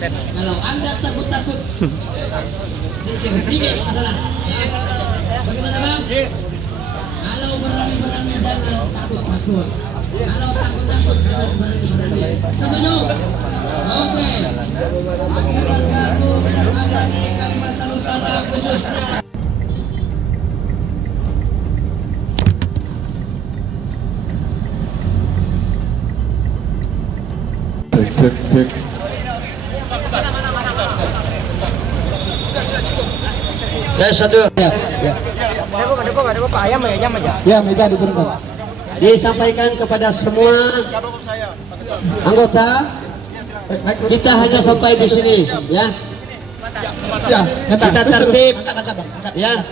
Kalau Anda takut-takut, sedikit masalah. Ya. Bagaimana Bang? Kalau berani-berani jangan takut-takut. Kalau takut-takut jangan berani-berani. Setuju? Oke. Akhiran Galuh yang ada di Kalimantan Utara khususnya. Cek. Satu. Ya. Ada Pak ayam aja. Ya, meja diturunkan. Disampaikan kepada semua anggota, kita hanya sampai di sini, ya. Ya, Kita tertib, ya.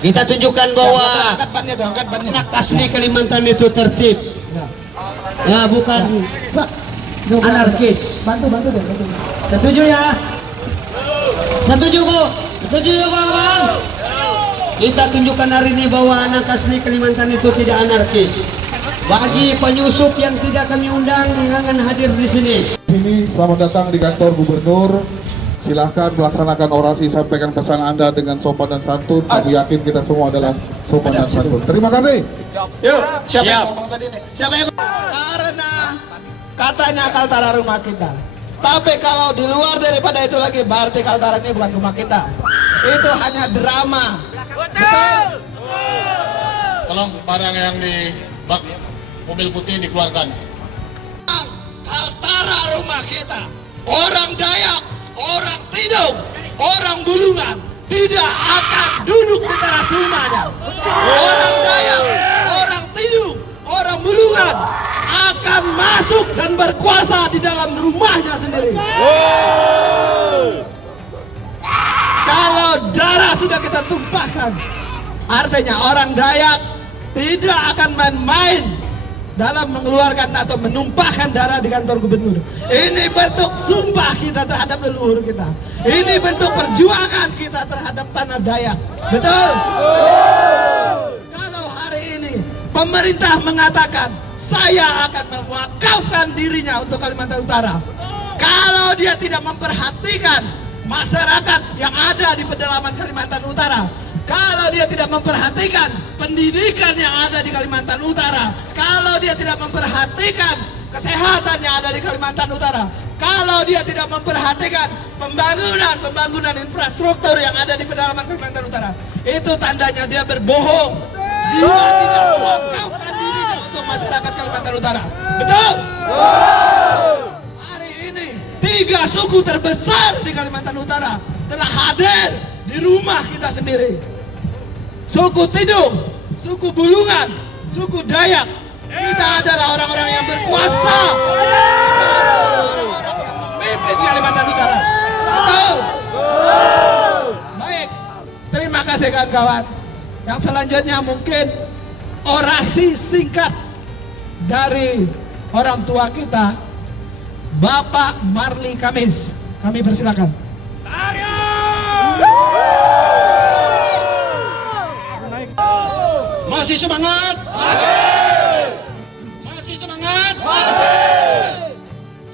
Kita tunjukkan bahwa anak asli Kalimantan itu tertib, ya, bukan anarkis. Bantu deh. Setuju ya? Setuju Bu? Setuju ya Bang? Kita tunjukkan hari ini bahwa anak asli Kalimantan itu tidak anarkis. Bagi penyusup yang tidak kami undang, jangan hadir di sini. Selamat datang di kantor gubernur. Silahkan melaksanakan orasi, sampaikan pesan Anda dengan sopan dan santun. Kami yakin kita semua adalah sopan dan santun. Terima kasih. Yuk, siapa yang ngomong tadi nih? Siapa yang karena katanya Kaltara rumah kita. Tapi kalau di luar daripada itu lagi, berarti Kaltara ini bukan rumah kita. Itu hanya drama. Betul. Tolong barang yang di bak mobil putih dikeluarkan. Kaltara rumah kita. Orang Dayak, orang Tidung, orang Bulungan tidak akan duduk di teras rumahnya. Orang Dayak, orang Tidung, orang Bulungan akan masuk dan berkuasa di dalam rumahnya sendiri. Kalau darah sudah kita tumpahkan, artinya orang Dayak tidak akan main-main dalam mengeluarkan atau menumpahkan darah di kantor gubernur. Ini bentuk sumpah kita terhadap leluhur kita. Ini bentuk perjuangan kita terhadap tanah Dayak. Betul? Kalau hari ini pemerintah mengatakan saya akan mewakafkan dirinya untuk Kalimantan Utara, kalau dia tidak memperhatikan masyarakat yang ada di pedalaman Kalimantan Utara, kalau dia tidak memperhatikan pendidikan yang ada di Kalimantan Utara, kalau dia tidak memperhatikan kesehatan yang ada di Kalimantan Utara, kalau dia tidak memperhatikan pembangunan infrastruktur yang ada di pedalaman Kalimantan Utara, itu tandanya dia berbohong. Dia tidak mewakafkan dirinya untuk masyarakat Kalimantan Utara. Betul? Hari ini 3 suku terbesar di Kalimantan Utara telah hadir di rumah kita sendiri. Suku Tidung, suku Bulungan, suku Dayak. Kita adalah orang-orang yang berkuasa. Kita adalah orang-orang yang memimpin Kalimantan Utara. Betul? Baik, terima kasih kawan-kawan. Yang selanjutnya mungkin orasi singkat dari orang tua kita, Bapak Marli Kamis. Kami persilakan. Masih semangat? Masih semangat?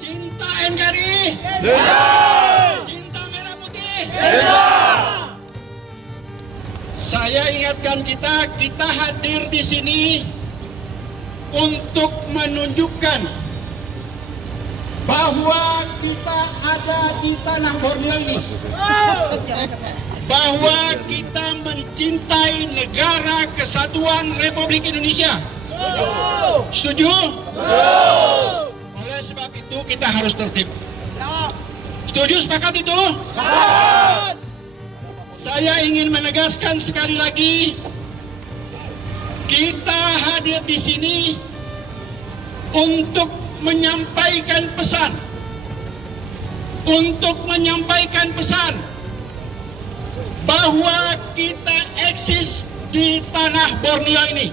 Cinta NKRI? Cinta Merah Putih? Saya ingatkan kita hadir di sini untuk menunjukkan bahwa kita ada di tanah Borneo ini. Bahwa kita mencintai negara kesatuan Republik Indonesia. Setuju? Oleh sebab itu kita harus tertib. Setuju, sepakat itu? Saya ingin menegaskan sekali lagi, kita hadir di sini untuk menyampaikan pesan. Untuk menyampaikan pesan bahwa kita eksis di tanah Borneo ini.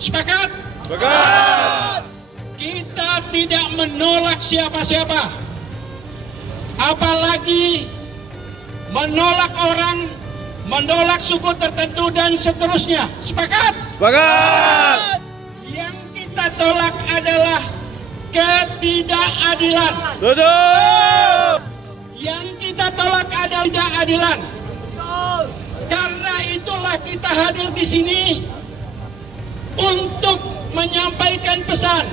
Sepakat? Sepakat. Kita tidak menolak siapa-siapa, apalagi menolak orang, menolak suku tertentu dan seterusnya. Sepakat? Sepakat. Yang kita tolak adalah ketidakadilan. Tujuh. keadilan. Karena itulah kita hadir di sini untuk menyampaikan pesan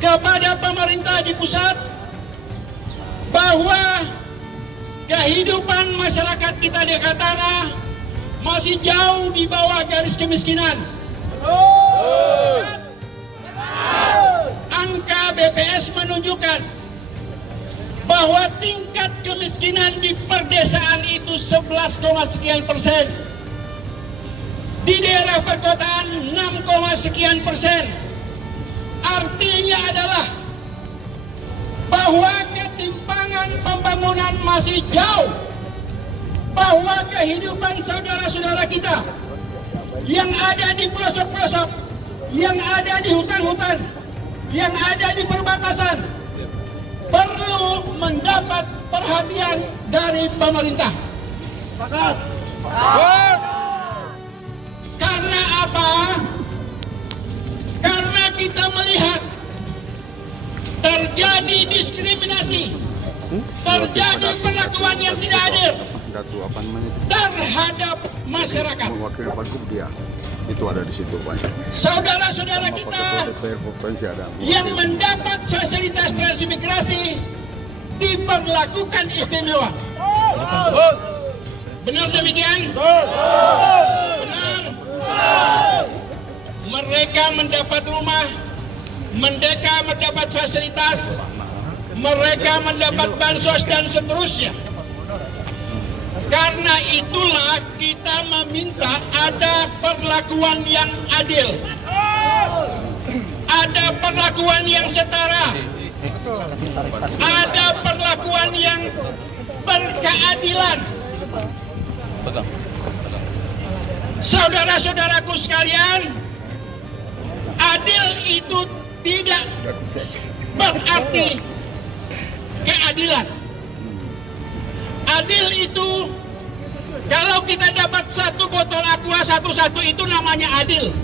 kepada pemerintah di pusat bahwa kehidupan masyarakat kita di Kaltara masih jauh di bawah garis kemiskinan. Angka BPS menunjukkan bahwa tingkat kemiskinan di perdesaan itu 11, sekian persen. Di daerah perkotaan 6, sekian persen. Artinya adalah bahwa ketimpangan pembangunan masih jauh, bahwa kehidupan saudara-saudara kita yang ada di pelosok-pelosok, yang ada di hutan-hutan, yang ada di perbatasan perlu mendapat perhatian dari pemerintah. Karena apa? Karena kita melihat terjadi diskriminasi, terjadi perlakuan yang tidak adil terhadap masyarakat. Mewakili Wagub dia itu ada di situ banyak. Saudara-saudara kita yang mendapat fasilitas transmigrasi diperlakukan istimewa. Benar demikian? Benar. Mereka mendapat rumah, mereka mendapat fasilitas, mereka mendapat bansos dan seterusnya. Karena itulah kita meminta ada perlakuan yang adil, ada perlakuan yang setara, ada perlakuan yang berkeadilan. Saudara-saudaraku sekalian, adil itu tidak berarti keadilan. Adil itu kalau kita dapat satu botol aqua satu-satu itu namanya adil.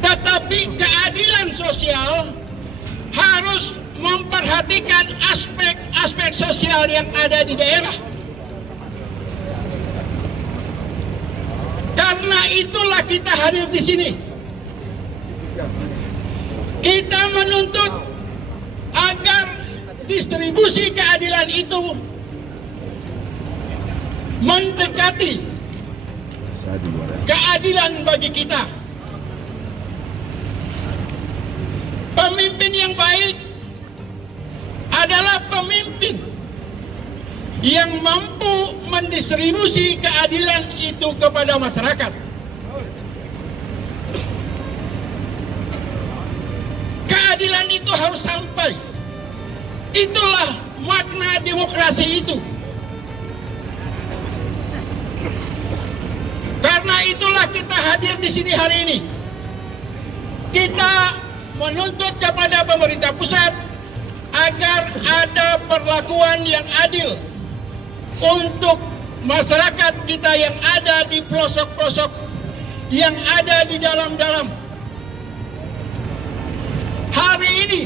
Tetapi keadilan sosial harus memperhatikan aspek-aspek sosial yang ada di daerah. Karena itulah kita hadir di sini. Kita menuntut agar distribusi keadilan itu mendekati keadilan bagi kita. Pemimpin yang baik adalah pemimpin yang mampu mendistribusi keadilan itu kepada masyarakat. Keadilan itu harus sampai. Itulah makna demokrasi itu. Karena itulah kita hadir di sini hari ini. Kita menuntut kepada pemerintah pusat agar ada perlakuan yang adil untuk masyarakat kita yang ada di pelosok-pelosok, yang ada di dalam-dalam. Hari ini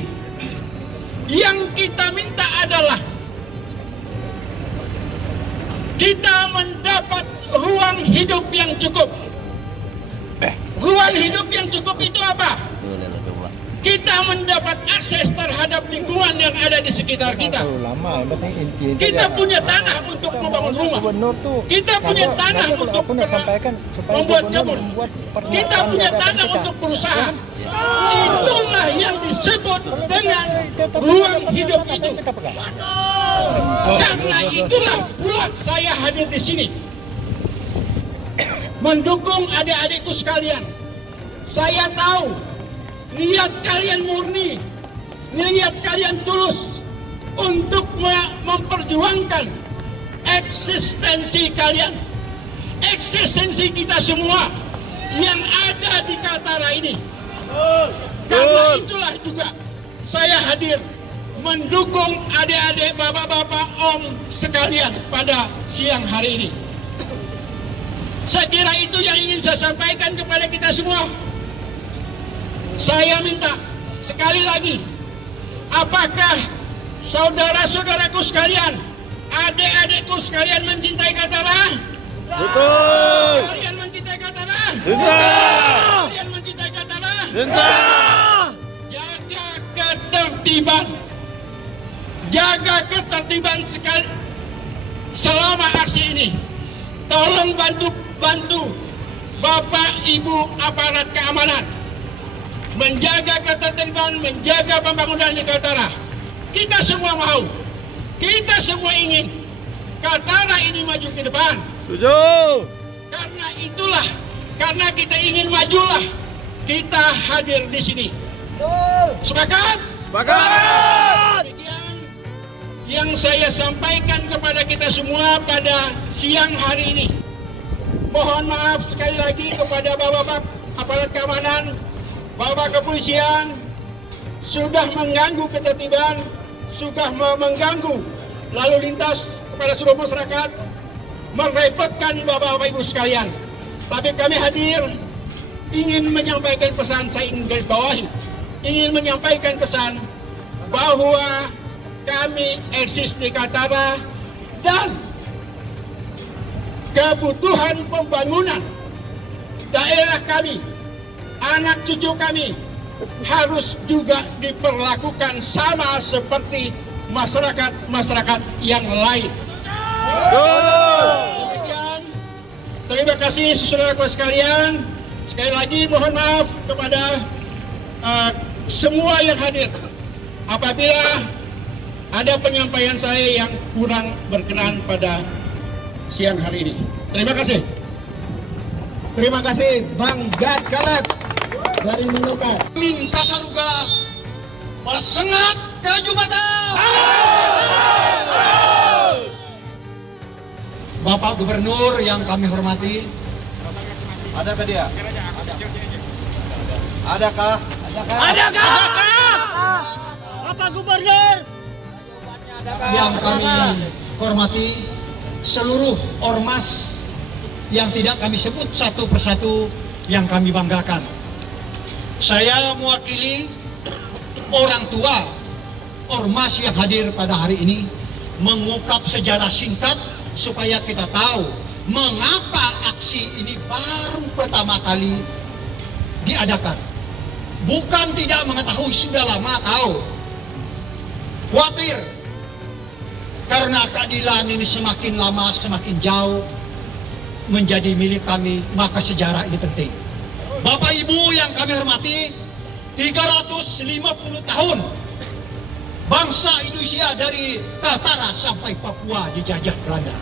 yang kita minta adalah kita mendapat ruang hidup yang cukup. Ruang hidup yang cukup itu apa? Kita mendapat akses terhadap lingkungan yang ada di sekitar kita. Kita punya tanah untuk membangun rumah. Kita punya tanah untuk membuat kebun. Kita punya tanah untuk berusaha. Itulah yang disebut dengan ruang hidup itu. Karena itulah pula saya hadir di sini mendukung adik-adikku sekalian. Saya tahu niat kalian murni, niat kalian tulus untuk memperjuangkan eksistensi kalian, eksistensi kita semua yang ada di Kaltara ini. Karena itulah juga saya hadir mendukung adik-adik, bapak-bapak, om sekalian pada siang hari ini. Saya kira itu yang ingin saya sampaikan kepada kita semua. Saya minta sekali lagi, apakah saudara-saudaraku sekalian adik-adikku sekalian mencintai Kaltara? Betul. Kalian mencintai Kaltara? Betul. Kalian mencintai Kaltara? Betul. Jaga ketertiban. Jaga ketertiban sekali selama aksi ini. Tolong bantu Bapak Ibu aparat keamanan menjaga ketertiban, menjaga pembangunan di Kaltara. Kita semua mau, kita semua ingin Kaltara ini maju ke depan. Setuju. Karena itulah, karena kita ingin majulah, kita hadir di sini. Sepakat? Sepakat. Demikian yang saya sampaikan kepada kita semua pada siang hari ini. Mohon maaf sekali lagi kepada bapak-bapak aparat keamanan, bapak kepolisian, sudah mengganggu ketertiban, sudah mengganggu lalu lintas kepada seluruh masyarakat, merepotkan bapak-bapak ibu sekalian. Tapi kami hadir ingin menyampaikan pesan, saya ingin garis bawahi, ingin menyampaikan pesan bahwa kami eksis di Kaltara dan kebutuhan pembangunan daerah kami, anak cucu kami harus juga diperlakukan sama seperti masyarakat yang lain. Demikian, terima kasih saudara-saudara sekalian. Sekali lagi mohon maaf kepada semua yang hadir apabila ada penyampaian saya yang kurang berkenan pada siang hari ini. Terima kasih. Terima kasih Bang Gad Galat dari Menuka. Minta saruga bersengat ke Jumatan. Bapak Gubernur yang kami hormati. Adakah dia? Adakah? Bapak Gubernur Yang kami hormati, seluruh ormas yang tidak kami sebut satu persatu yang kami banggakan. Saya mewakili orang tua ormas yang hadir pada hari ini mengungkap sejarah singkat supaya kita tahu mengapa aksi ini baru pertama kali diadakan. Bukan tidak mengetahui, sudah lama tahu. Khawatir karena keadilan ini semakin lama semakin jauh menjadi milik kami, maka sejarah ini penting. Bapak Ibu yang kami hormati, 350 tahun bangsa Indonesia dari Kaltara sampai Papua dijajah Belanda.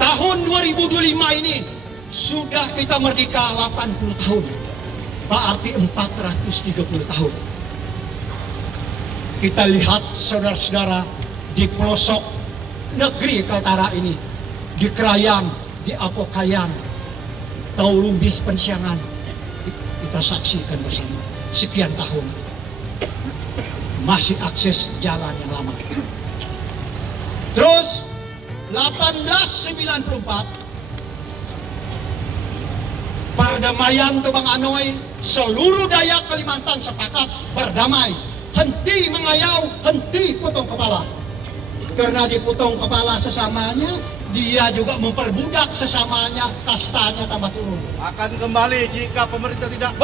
Tahun 2025 ini sudah kita merdeka 80 tahun, berarti 430 tahun. Kita lihat saudara-saudara di pelosok negeri Kaltara ini, di Krayan, di Apokayan, Taulumbis Pensiangan, kita saksikan bersama sekian tahun masih akses jalan yang lama. Terus 1894 perdamaian Tubang Anoy, seluruh Dayak Kalimantan sepakat berdamai, henti mengayau, henti potong kepala. Karena dipotong kepala sesamanya, dia juga memperbudak sesamanya, kastanya tambah turun. Akan kembali jika pemerintah tidak.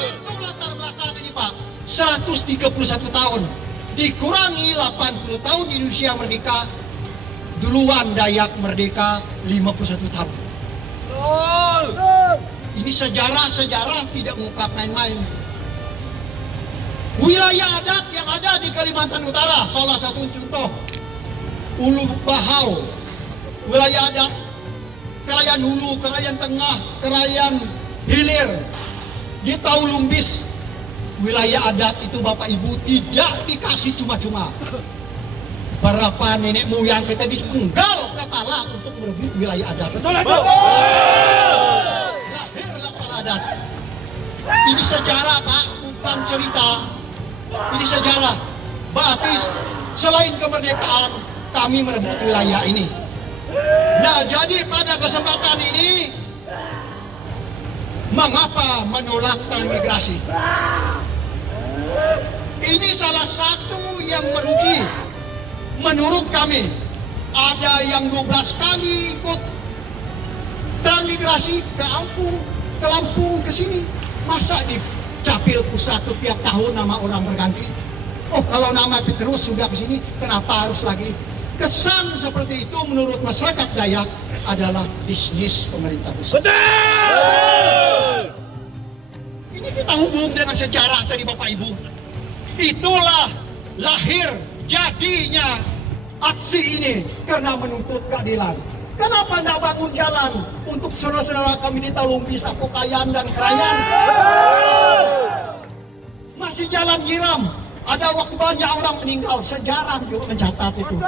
Itu latar belakang ini Pak, 131 tahun. Dikurangi 80 tahun Indonesia merdeka, duluan Dayak merdeka 51 tahun. Ini sejarah tidak mengungkap main-main. Wilayah adat yang ada di Kalimantan Utara, salah satu contoh Ulu Bahau, wilayah adat Krayan Hulu, Krayan Tengah, Krayan Hilir, di Taulumbis, wilayah adat itu Bapak Ibu tidak dikasih cuma-cuma. Berapa nenek moyang kita dipenggal kepala untuk merebut wilayah adat. Lahirlah kepala adat. Ini sejarah Pak, bukan cerita. Ini sejarah. Berarti selain kemerdekaan, kami merebut wilayah ini. Nah, jadi pada kesempatan ini, mengapa menolak transmigrasi? Ini salah satu yang merugi menurut kami ada yang 12 kali ikut transmigrasi ke Lampung ke sini. Masa di Capil Pusat tiap tahun nama orang berganti? Oh, kalau nama terus sudah ke sini, kenapa harus lagi? Kesan seperti itu menurut masyarakat Dayak adalah bisnis pemerintah pusat. Ini kita hubung dengan sejarah tadi Bapak Ibu. Itulah lahir jadinya aksi ini karena menuntut keadilan. Kenapa tidak bangun jalan untuk saudara-saudara kami di Talumpis, Apokayan dan Krayan? Masih jalan nyiram. Ada waktu banyak orang meninggal, sejarah juga mencatat itu.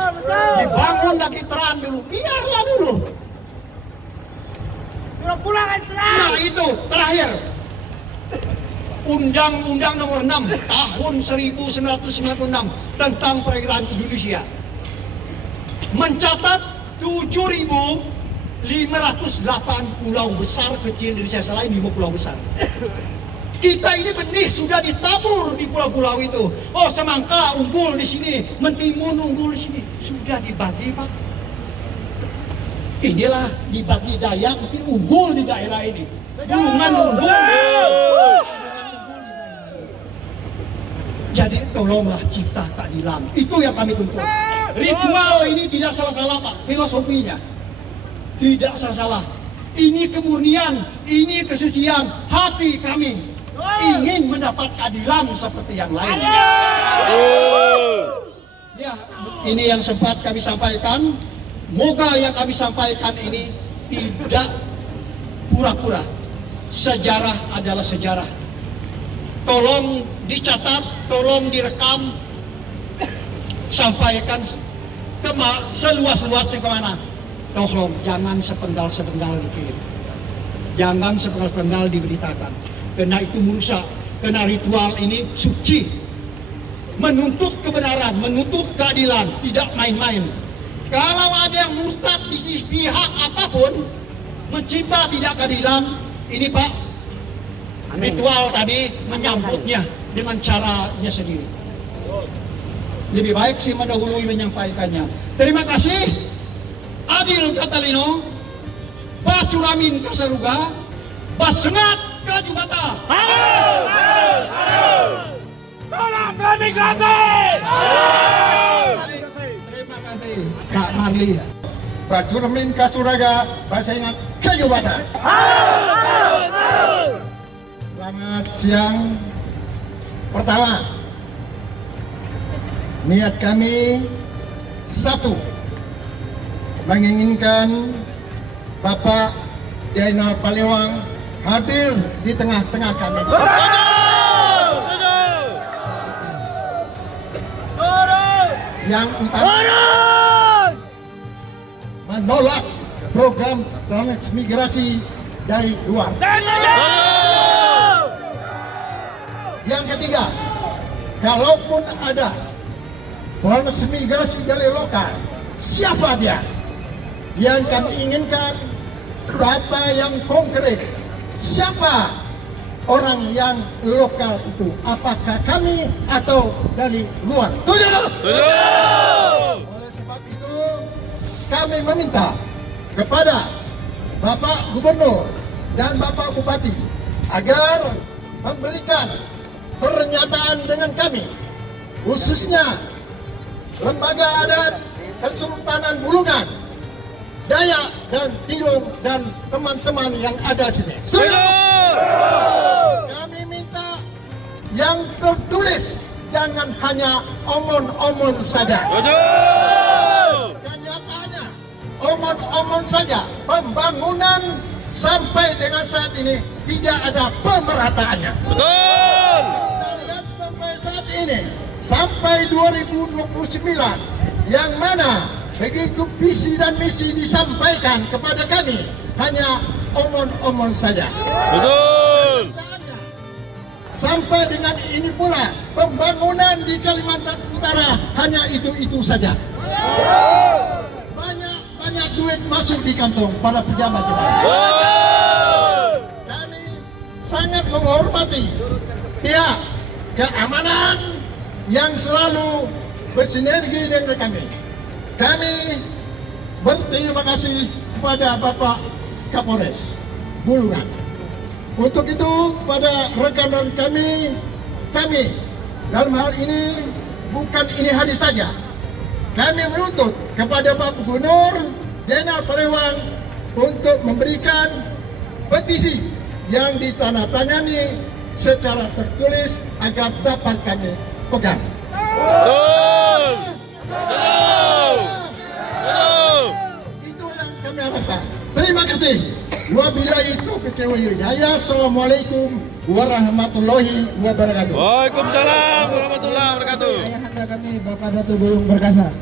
Dibangun lagi terang dulu, biarlah dulu. Nah itu terakhir. Undang-Undang Nomor 6 Tahun 1996 tentang perairan Indonesia mencatat 7.508 pulau besar kecil Indonesia, selain 5 pulau besar. Kita ini benih sudah ditabur di pulau-pulau itu. Oh, semangka unggul di sini, mentimun unggul di sini, sudah dibagi Pak. Inilah dibagi Dayak, mungkin unggul di daerah ini. Bulungan unggul. Jadi tolonglah cipta keadilan. Itu yang kami tuntut. Ritual ini tidak salah-salah Pak, filosofinya. Tidak salah-salah. Ini kemurnian, ini kesucian hati kami. Ingin mendapat keadilan seperti yang lain. Ya, ini yang sempat kami sampaikan. Moga yang kami sampaikan ini tidak pura-pura. Sejarah adalah sejarah. Tolong dicatat, tolong direkam, sampaikan seluas-luasnya kemana. Tolong jangan sepenggal-sepenggal dikirim. Jangan sepenggal-sepenggal diberitakan. Karena itu merusak. Karena ritual ini suci. Menuntut kebenaran, menuntut keadilan, tidak main-main. Kalau ada yang murtad di pihak apapun, mencipta tidak keadilan, ini Pak, ritual tadi menyambutnya dengan caranya sendiri. Lebih baik sih mendahului menyampaikannya. Terima kasih. Adil Katalino, Bacuramin Kasaruga, Basengat Kajubata. Tolong transmigrasi! Terima kasih Kak Marli. Bacuramin Kasuraga, Basengat Kajubata. Selamat siang. Pertama, niat kami satu, menginginkan Bapak Jainal Palewang hadir di tengah-tengah kami. Yang utama, menolak program transmigrasi dari luar. Yang ketiga, kalaupun ada transmigrasi dari lokal, siapa dia? Yang kami inginkan data yang konkret. Siapa orang yang lokal itu? Apakah kami atau dari luar? Setuju? Oleh sebab itu, kami meminta kepada Bapak Gubernur dan Bapak Bupati agar memberikan pernyataan dengan kami, khususnya Lembaga Adat Kesultanan Bulungan, Dayak dan Tidung dan teman-teman yang ada sini. Setuju? Kami minta yang tertulis, jangan hanya omong-omong saja. Kenyataannya omong-omong saja. Pembangunan sampai dengan saat ini tidak ada pemerataannya. Kita lihat sampai saat ini, sampai 2029, yang mana begitu visi dan misi disampaikan kepada kami hanya omong-omong saja. Betul. Sampai dengan ini pula pembangunan di Kalimantan Utara hanya itu-itu saja. Banyak duit masuk di kantong para pejabat. Kami sangat menghormati pihak keamanan yang selalu bersinergi dengan kami. Kami berterima kasih kepada Bapak Kapolres Bulungan. Untuk itu kepada rekan-rekan kami dalam hal ini bukan ini hari saja. Kami menuntut kepada Pak Gubernur Jenderal Palembang untuk memberikan petisi yang ditandatangani secara tertulis agar dapat kami pegang. Itu yang kami harapkan. Terima kasih. Wabillahi taufiq wal hidayah. Assalamualaikum warahmatullahi wabarakatuh. Waalaikumsalam warahmatullahi wabarakatuh. Ayahanda kami Bapak Datu Bulung Perkasa.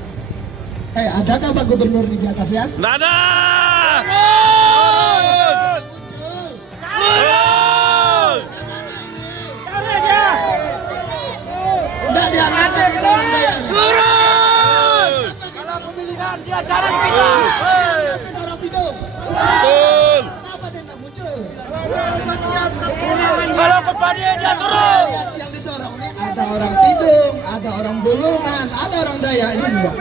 Adakah Pak Gubernur di atas ya? Nggak ada. Tidak diangkat kita orang Dayak. Kalau pemilihan dia cari kita. Tapi orang Bidung. Betul. Kenapa dia tidak muncul? Kalau kepada dia turun. Yang disorong ini ada orang Bidung, ada orang Bulungan, ada orang Dayak ini juga.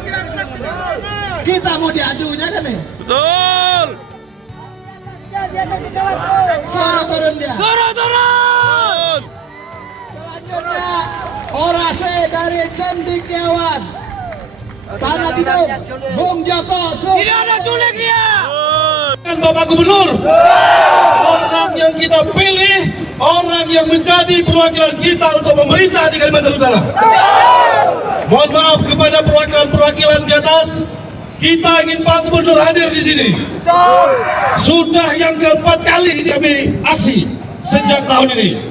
Kita mau diadunya kan nih? Betul. Suara turun dia. Turun. Selanjutnya orasi dari Cendekiawan. Tanah Bidung, Bung Joko. Tidak ada culik dia. Dengan Bapak Gubernur, orang yang kita pilih, orang yang menjadi perwakilan kita untuk memerintah di Kalimantan Utara. Mohon maaf kepada perwakilan-perwakilan di atas, kita ingin Pak Gubernur hadir di sini. Sudah yang keempat kali kami aksi sejak tahun ini.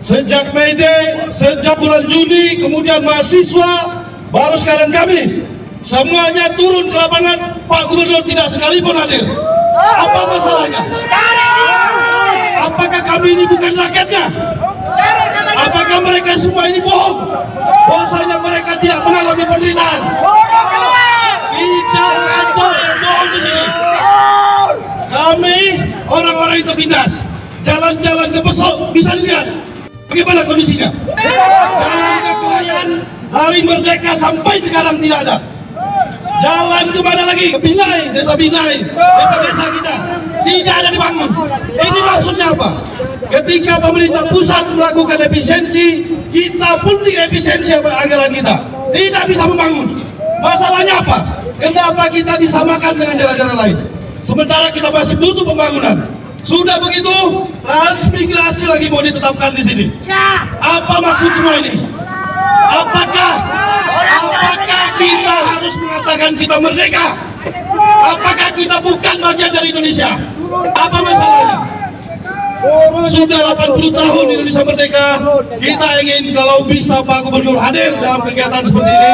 Sejak Mei Day, sejak bulan Juni, kemudian mahasiswa, baru sekarang kami. Semuanya turun ke lapangan, Pak Gubernur tidak sekalipun hadir. Apa masalahnya? Apakah kami ini bukan rakyatnya? Apakah mereka semua ini bohong? Bahwasanya mereka tidak mengalami penderitaan. Tidak ada yang bohong di sini. Kami orang-orang yang tertindas, jalan-jalan ke Besok bisa dilihat bagaimana kondisinya. Jalan ke Kelayan hari merdeka sampai sekarang tidak ada. Jalan kemana lagi? Ke Binai, desa Binai, desa-desa kita tidak ada dibangun. Ini maksudnya apa? Ketika pemerintah pusat melakukan efisiensi, kita pun di efisiensi anggaran kita tidak bisa membangun. Masalahnya apa? Kenapa kita disamakan dengan daerah-daerah lain? Sementara kita masih butuh pembangunan. Sudah begitu, transmigrasi lagi mau ditetapkan di sini. Apa maksud semua ini? Apakah kita harus mengatakan kita merdeka? Apakah kita bukan bagian dari Indonesia? Apa masalahnya? Sudah 80 tahun Indonesia merdeka. Kita ingin kalau bisa Pak Gubernur hadir dalam kegiatan seperti ini.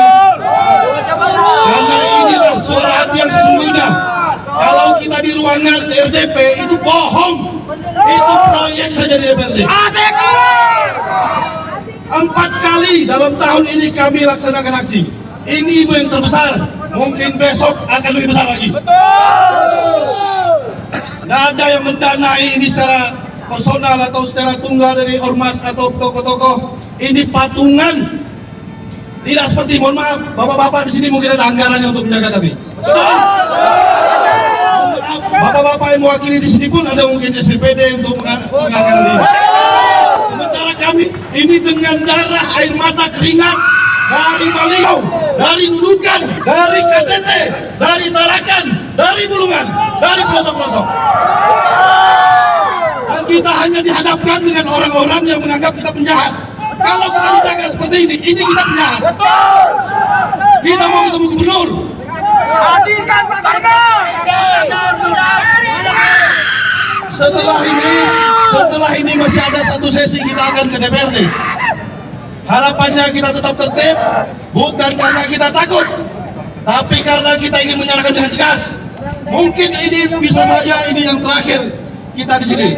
Karena inilah suara hati yang sesungguhnya. Kalau kita di ruangan RDP itu bohong. Itu proyek saja di DPRD. 4 kali dalam tahun ini kami laksanakan aksi. Ini ibu yang terbesar. Mungkin besok akan lebih besar lagi. Tidak ada yang mendanai ini secara personal atau secara tunggal dari ormas atau tokoh-tokoh. Ini patungan. Tidak seperti, mohon maaf, bapak-bapak di sini mungkin ada anggarannya untuk menjaga kami. Betul? Bapak-bapak yang mewakili di sini pun ada mungkin SPPD untuk menganggarkan ini. Sementara kami ini dengan darah, air mata, keringat dari Baliau, dari Nunukan, dari KTT, dari Tarakan, dari Bulungan, dari pelosok-pelosok. Dan kita hanya dihadapkan dengan orang-orang yang menganggap kita penjahat. Kalau kita dijaga seperti ini kita penjahat. Kita mau ketemu gubernur. Hadirkan Pak Setelah ini masih ada satu sesi kita akan ke DPRD. Harapannya kita tetap tertib, bukan karena kita takut, tapi karena kita ingin menyatakan dengan tegas. Mungkin ini bisa saja ini yang terakhir kita di sini.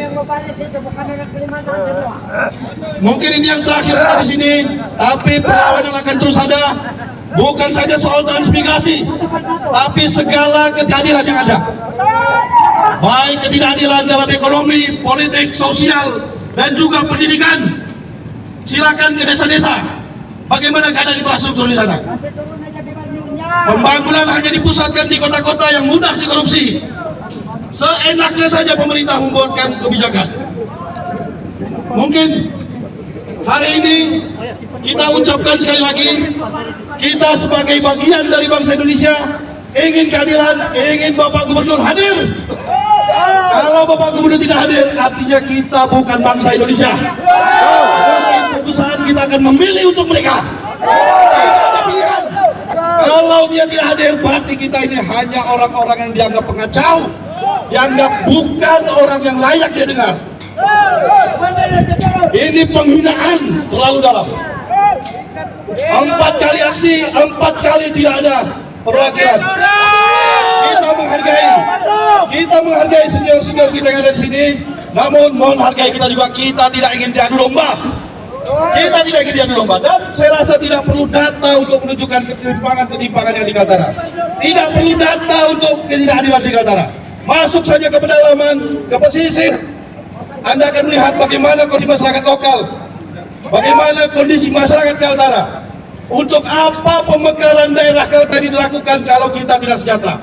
Mungkin ini yang terakhir kita di sini, tapi perlawanan akan terus ada. Bukan saja soal transmigrasi, tapi segala ketidakadilan yang ada. Baik ketidakadilan dalam ekonomi, politik, sosial, dan juga pendidikan. Silakan ke desa-desa. Bagaimana keadaan infrastruktur di sana? Pembangunan hanya dipusatkan di kota-kota yang mudah dikorupsi. Seenaknya saja pemerintah membuatkan kebijakan. Mungkin hari ini kita ucapkan sekali lagi, kita sebagai bagian dari bangsa Indonesia ingin keadilan, ingin Bapak Gubernur hadir. Kalau Bapak Gubernur tidak hadir, artinya kita bukan bangsa Indonesia. Mungkin suatu saat kita akan memilih untuk mereka. Tidak ada pilihan. Kalau dia tidak hadir, berarti kita ini hanya orang-orang yang dianggap pengacau, dianggap bukan orang yang layak dia dengar. Ini penghinaan terlalu dalam. 4 kali aksi, 4 kali tidak ada perwakilan. Kita menghargai senior-senior kita yang ada di sini. Namun mohon hargai kita juga. Kita tidak ingin diadu domba. Kita tidak ingin diadu domba. Dan saya rasa tidak perlu data untuk menunjukkan ketimpangan yang di Kaltara. Tidak perlu data untuk ketidakadilan di Kaltara. Masuk saja ke pedalaman, ke pesisir. Anda akan melihat bagaimana kondisi masyarakat lokal, bagaimana kondisi masyarakat Kaltara. Untuk apa pemekaran daerah Kaltara dilakukan kalau kita tidak sejahtera?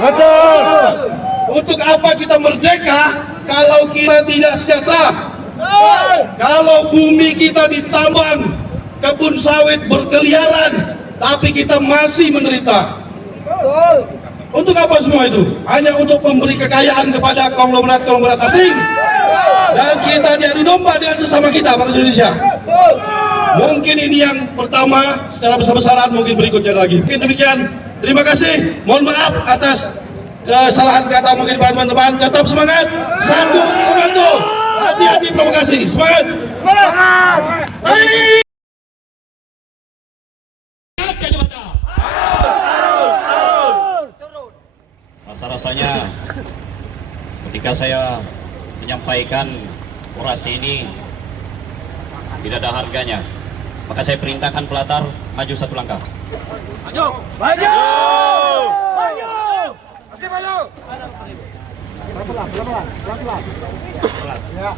Betul. Untuk apa kita merdeka kalau kita tidak sejahtera? Kalau bumi kita ditambang, kebun sawit berkeliaran, tapi kita masih menderita. Untuk apa semua itu? Hanya untuk memberi kekayaan kepada konglomerat-konglomerat asing. Dan kita diadu domba dengan sesama kita, bangsa Indonesia. Mungkin ini yang pertama secara besar-besaran, mungkin berikutnya lagi. Mungkin demikian. Terima kasih. Mohon maaf atas kesalahan kata mungkin teman-teman. Tetap semangat. Satu komando. Hati-hati provokasi. Semangat. Rasa-rasanya ketika saya menyampaikan orasi ini tidak ada harganya, maka saya perintahkan pelatar maju 1 langkah. Maju! Maju! Maju! Masih maju! Pelan-pelan. Ya.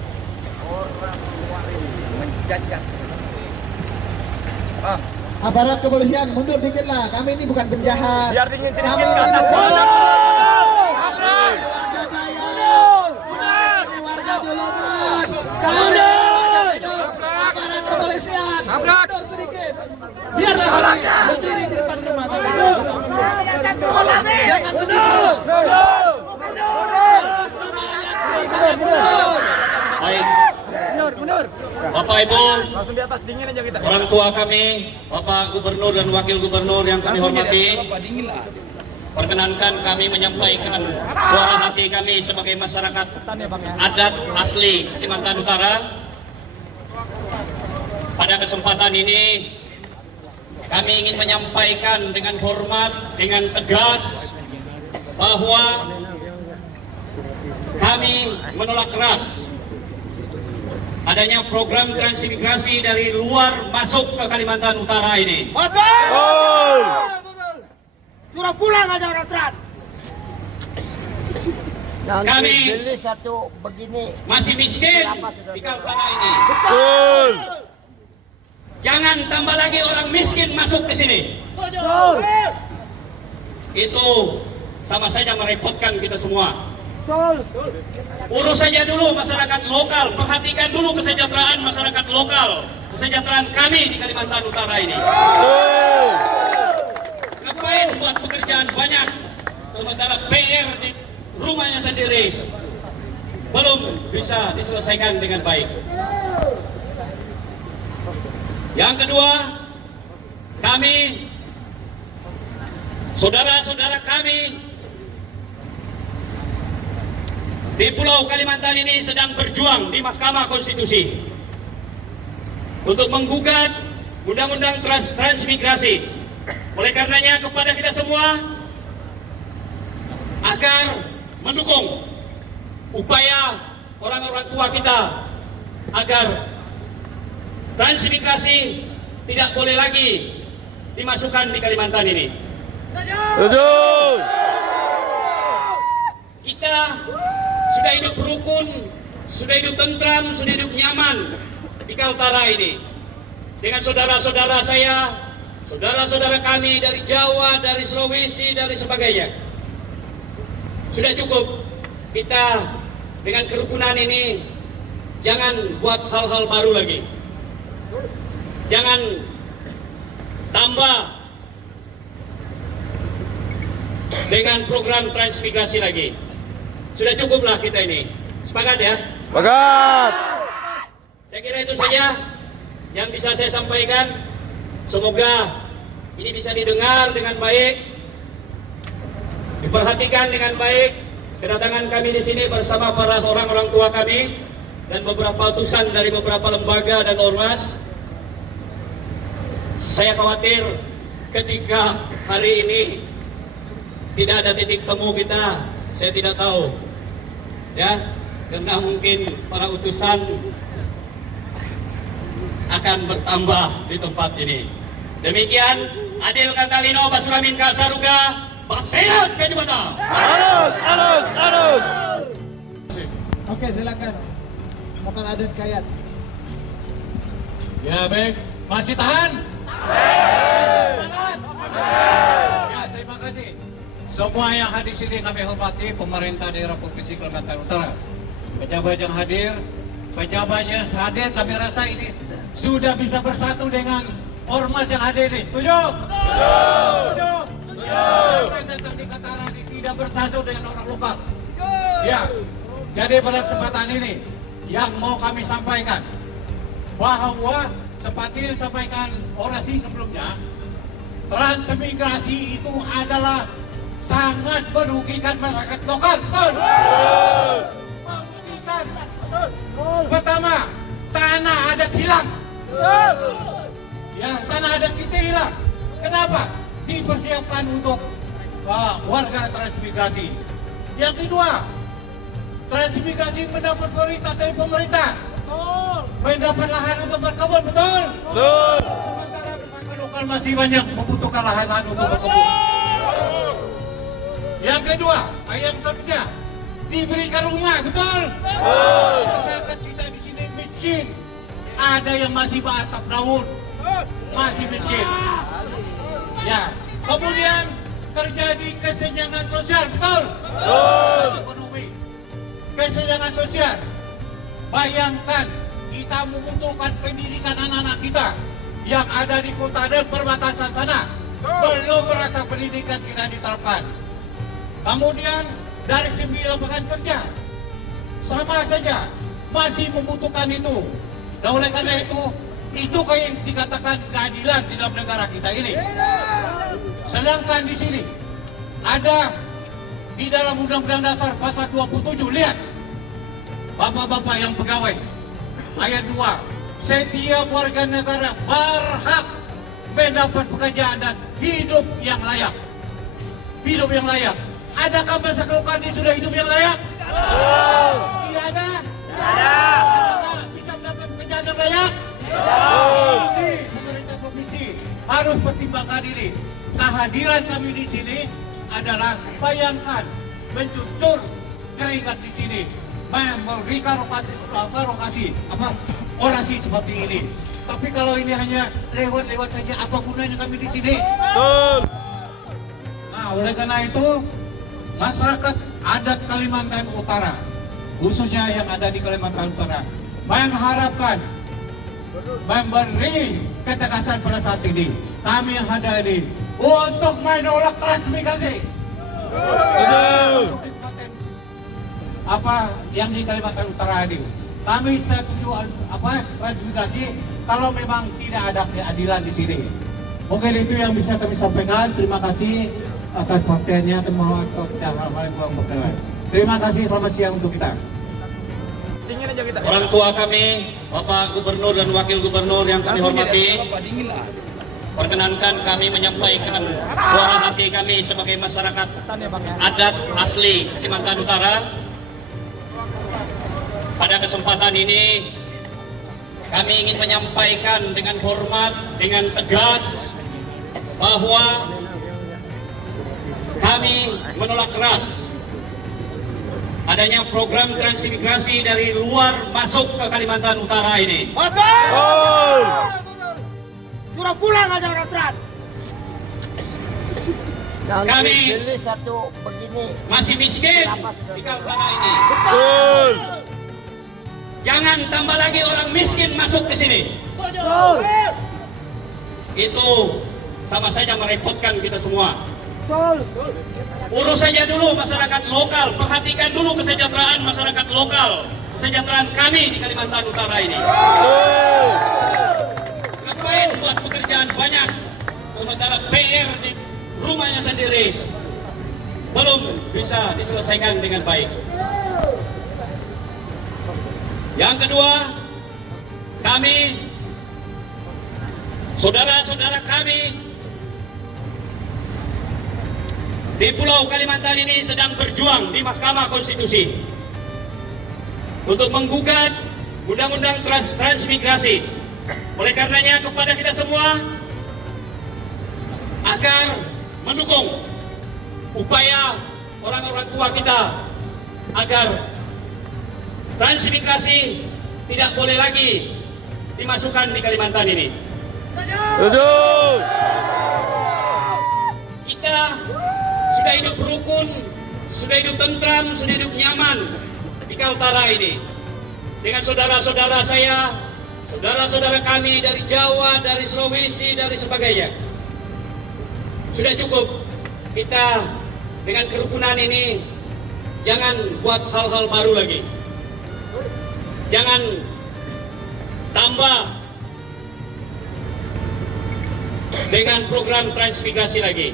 Aparat kepolisian mundur dikit lah. Kami ini bukan penjahat. Biar dingin sedikit Kami ke ini atas. bukan Mundur! warga Daya. Kami warga Duluman. Kami warga Tidung. Aparat kepolisian mundur sedikit. Biarlah kami berdiri di depan rumah kami. Jangan begitu. Atas nama Ayatsi kalian mundur. Baik, Bapak Ibu, Langsung di atas, dingin aja kita. orang tua kami, Bapak Gubernur dan Wakil Gubernur yang kami hormati, perkenankan kami menyampaikan suara hati kami sebagai masyarakat adat asli Kalimantan Utara. Pada kesempatan ini kami ingin menyampaikan dengan hormat, dengan tegas bahwa kami menolak keras adanya program transmigrasi dari luar masuk ke Kalimantan Utara ini. Betul! Suruh pulang aja orang trans. Kami beli satu begini. masih miskin di Kaltara ini. Betul. Jangan tambah lagi orang miskin masuk ke sini. Betul! Itu sama saja merepotkan kita semua. Betul! Urus saja dulu masyarakat lokal, perhatikan dulu kesejahteraan masyarakat lokal, kesejahteraan kami di Kalimantan Utara ini. Ngapain buat pekerjaan banyak, sementara PR di rumahnya sendiri belum bisa diselesaikan dengan baik. Yang kedua, kami, saudara-saudara kami di Pulau Kalimantan ini sedang berjuang di Mahkamah Konstitusi untuk menggugat undang-undang transmigrasi. Oleh karenanya kepada kita semua agar mendukung upaya orang-orang tua kita agar transmigrasi tidak boleh lagi dimasukkan di Kalimantan ini. Betul. Kita sudah hidup rukun, sudah hidup tentram, sudah hidup nyaman di Kaltara ini. Dengan saudara-saudara saya, saudara-saudara kami dari Jawa, dari Sulawesi, dari sebagainya. Sudah cukup kita dengan kerukunan ini, jangan buat hal-hal baru lagi. Jangan tambah dengan program transmigrasi lagi. Sudah cukuplah kita ini. Sepakat ya? Sepakat. Saya kira itu saja yang bisa saya sampaikan. Semoga ini bisa didengar dengan baik, diperhatikan dengan baik. Kedatangan kami di sini bersama para orang-orang tua kami dan beberapa utusan dari beberapa lembaga dan ormas. Saya khawatir ketika hari ini tidak ada titik temu kita, saya tidak tahu, ya, karena mungkin para utusan akan bertambah di tempat ini. Demikian, Adil Katalino, Basuramin Kasaruga, Basehat Kajibata. Arus. Oke, silakan. Bapak Adat Kayat. Ya baik, masih tahan? Masih semangat? Ya, terima kasih. Semua yang hadir sini kami hormati, pemerintah daerah Provinsi Kalimantan Utara, pejabat yang hadir, kami rasa ini sudah bisa bersatu dengan ormas yang hadir ini. Setuju? Setuju? Jangan datang di Kataran ini tidak bersatu dengan orang lokal. Ya, jadi pada kesempatan ini yang mau kami sampaikan bahwa seperti yang disampaikan orasi sebelumnya, transmigrasi itu adalah sangat merugikan masyarakat lokal. Betul? Merugikan. Pertama, tanah adat hilang. Ya, tanah adat kita hilang. Kenapa? Dipersiapkan untuk warga transmigrasi. Yang kedua, transmigrasi mendapat prioritas dari pemerintah. Betul. Mendapat lahan untuk berkebun, betul? Betul. Sementara masyarakat lokal masih banyak membutuhkan lahan untuk berkebun. Yang kedua, yang ketiga, diberikan rumah, betul? Betul. Masyarakat kita di sini miskin. Ada yang masih beratap daun, masih miskin. Ya, kemudian terjadi kesenjangan sosial, betul? Betul. Ekonomi, kesenjangan sosial. Bayangkan kita membutuhkan pendidikan anak-anak kita yang ada di kota dan perbatasan sana, belum merasa pendidikan kita diterapkan. Kemudian dari segi lapangan kerja sama saja masih membutuhkan itu. Dan oleh karena itu kayak yang dikatakan keadilan di dalam negara kita ini. Sedangkan di sini ada di dalam Undang-Undang Dasar pasal 27, lihat bapak-bapak yang pegawai, ayat 2, setiap warga negara berhak mendapat pekerjaan dan hidup yang layak. Hidup yang layak. Adakah masyarakat lokal ini sudah hidup yang layak? Tidak ada. Adakah bisa mendapat pekerjaan yang layak? Ini pemerintah provinsi harus pertimbangkan ini. Kehadiran kami di sini adalah bayangkan mencucur keringat di sini, memberikan orasi seperti ini. Tapi kalau ini hanya lewat-lewat saja, apa gunanya kami di sini? Betul. Nah, oleh karena itu masyarakat adat Kalimantan Utara, khususnya yang ada di Kalimantan Utara, mengharapkan memberi ketegasan pada saat ini. Kami yang ada ini untuk menolak transmigrasi. Apa yang di Kalimantan Utara ini? Kami setuju transmigrasi kalau memang tidak ada keadilan di sini. Mungkin itu yang bisa kami sampaikan. Terima kasih atas perhatiannya. Terima kasih, selamat siang untuk kita. Orang tua kami, Bapak Gubernur dan Wakil Gubernur yang kami hormati, perkenankan kami menyampaikan suara hati kami sebagai masyarakat adat asli Kalimantan Utara. Pada kesempatan ini kami ingin menyampaikan dengan hormat, dengan tegas bahwa kami menolak keras adanya program transmigrasi dari luar masuk ke Kalimantan Utara ini. Betul. Suruh pulang aja orang trans. Nanti Kami beli satu begini. masih miskin di Kaltara ini. Betul. Jangan tambah lagi orang miskin masuk ke sini. Itu sama saja merepotkan kita semua. Urus saja dulu masyarakat lokal, perhatikan dulu kesejahteraan masyarakat lokal, kesejahteraan kami di Kalimantan Utara ini. Ngapain buat pekerjaan banyak, sementara PR di rumahnya sendiri belum bisa diselesaikan dengan baik. Yang kedua, kami, saudara-saudara kami di Pulau Kalimantan ini sedang berjuang di Mahkamah Konstitusi untuk menggugat Undang-Undang Transmigrasi. Oleh karenanya kepada kita semua agar mendukung upaya orang-orang tua kita agar transmigrasi tidak boleh lagi dimasukkan di Kalimantan ini. Betul. Kita sudah hidup rukun, sudah hidup tentram, sudah hidup nyaman di Kaltara ini. Dengan saudara-saudara saya, saudara-saudara kami dari Jawa, dari Sulawesi, dari sebagainya. Sudah cukup kita dengan kerukunan ini, jangan buat hal-hal baru lagi. Jangan tambah dengan program transmigrasi lagi.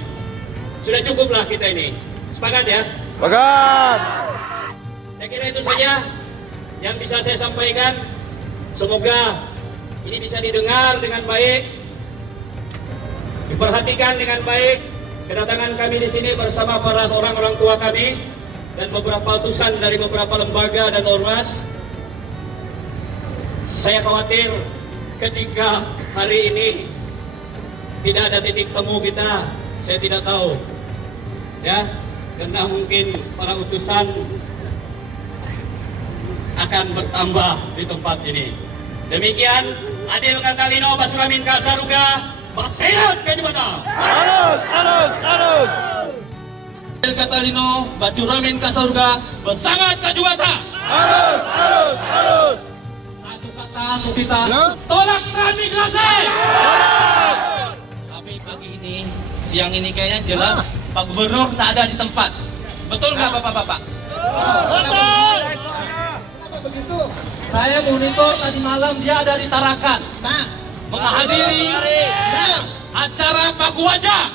Sudah cukuplah kita ini. Sepakat ya? Sepakat. Saya kira itu saja yang bisa saya sampaikan. Semoga ini bisa didengar dengan baik, diperhatikan dengan baik. Kedatangan kami di sini bersama para orang-orang tua kami dan beberapa utusan dari beberapa lembaga dan ormas. Saya khawatir ketika hari ini tidak ada titik temu kita, saya tidak tahu, ya, karena mungkin para utusan akan bertambah di tempat ini. Demikian, Adil Katalino Basuramin Kasaruga, Basehat Kajubata. Harus. Adil Katalino Basuramin Kasaruga, Basangat Kajubata. Harus. Satu kata untuk kita, tolak transmigrasi. Tapi pagi ini, siang ini kayaknya jelas Pak Gubernur tak ada di tempat. Betul nggak Bapak-Bapak? Betul. Begitu. Saya monitor tadi malam dia ada di Tarakan, menghadiri acara Paku Wajah.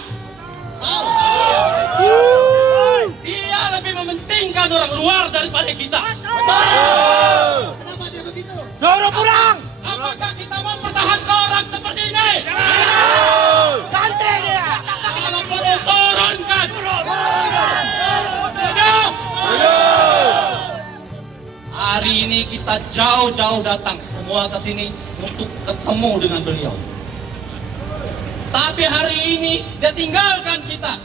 Dia lebih mementingkan orang luar daripada kita. Kenapa dia begitu? Dorong kurang. Apakah kita mau mempertahankan orang seperti ini? Ganti dia. Kalau perlu turunkan. Hari ini kita jauh-jauh datang semua ke sini untuk ketemu dengan beliau. Tapi hari ini dia tinggalkan kita.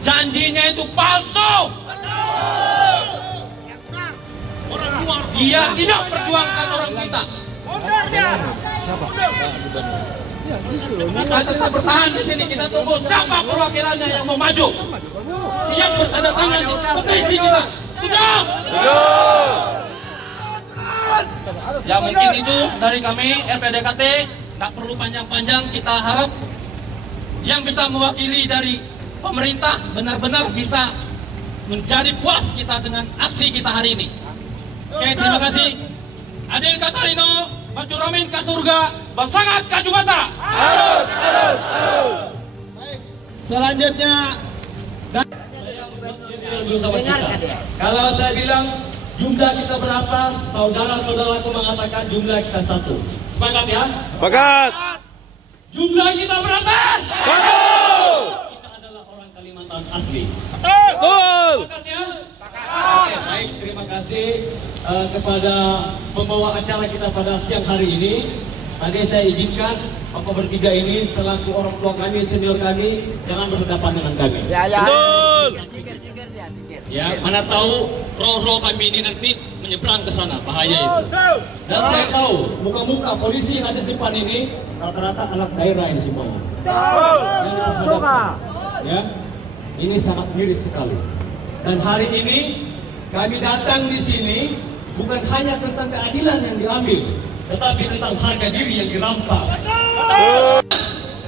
Janjinya itu palsu. Orang luar dia tidak perjuangkan orang kita. Kita tetap bertahan di sini, kita tunggu siapa perwakilannya yang mau maju. Siap bertanda tangan di petisi kita. Sudah. Ya mungkin itu dari kami LPDKT, nggak perlu panjang-panjang. Kita harap yang bisa mewakili dari pemerintah benar-benar bisa menjadi puas kita dengan aksi kita hari ini. Oke, terima kasih. Adil Katalino, Basuramin Kasurga, Basangat Kajubata. Harus. Selanjutnya Dengarkan dia. Kalau saya bilang jumlah kita berapa, saudara-saudaraku mengatakan jumlah kita satu. Sepakat ya? Sepakat. Jumlah kita berapa? Satu. Kita adalah orang Kalimantan asli. Betul. Sepakat ya? Oke, baik, terima kasih kepada pembawa acara kita pada siang hari ini. Tadi saya izinkan Bapak bertiga ini selaku orang tua kami, senior kami, jangan berhadapan dengan kami. Ya. Betul. Sikir dia, sikir. Ya, mana tahu roh-roh kami ini nanti menyeberang ke sana, bahaya itu. Dan saya tahu muka-muka polisi yang ada di depan ini rata-rata anak daerah ini semua. Yang diperhadapkan. Ya, Ini sangat miris sekali. Dan hari ini kami datang di sini bukan hanya tentang keadilan yang diambil, tetapi tentang harga diri yang dirampas.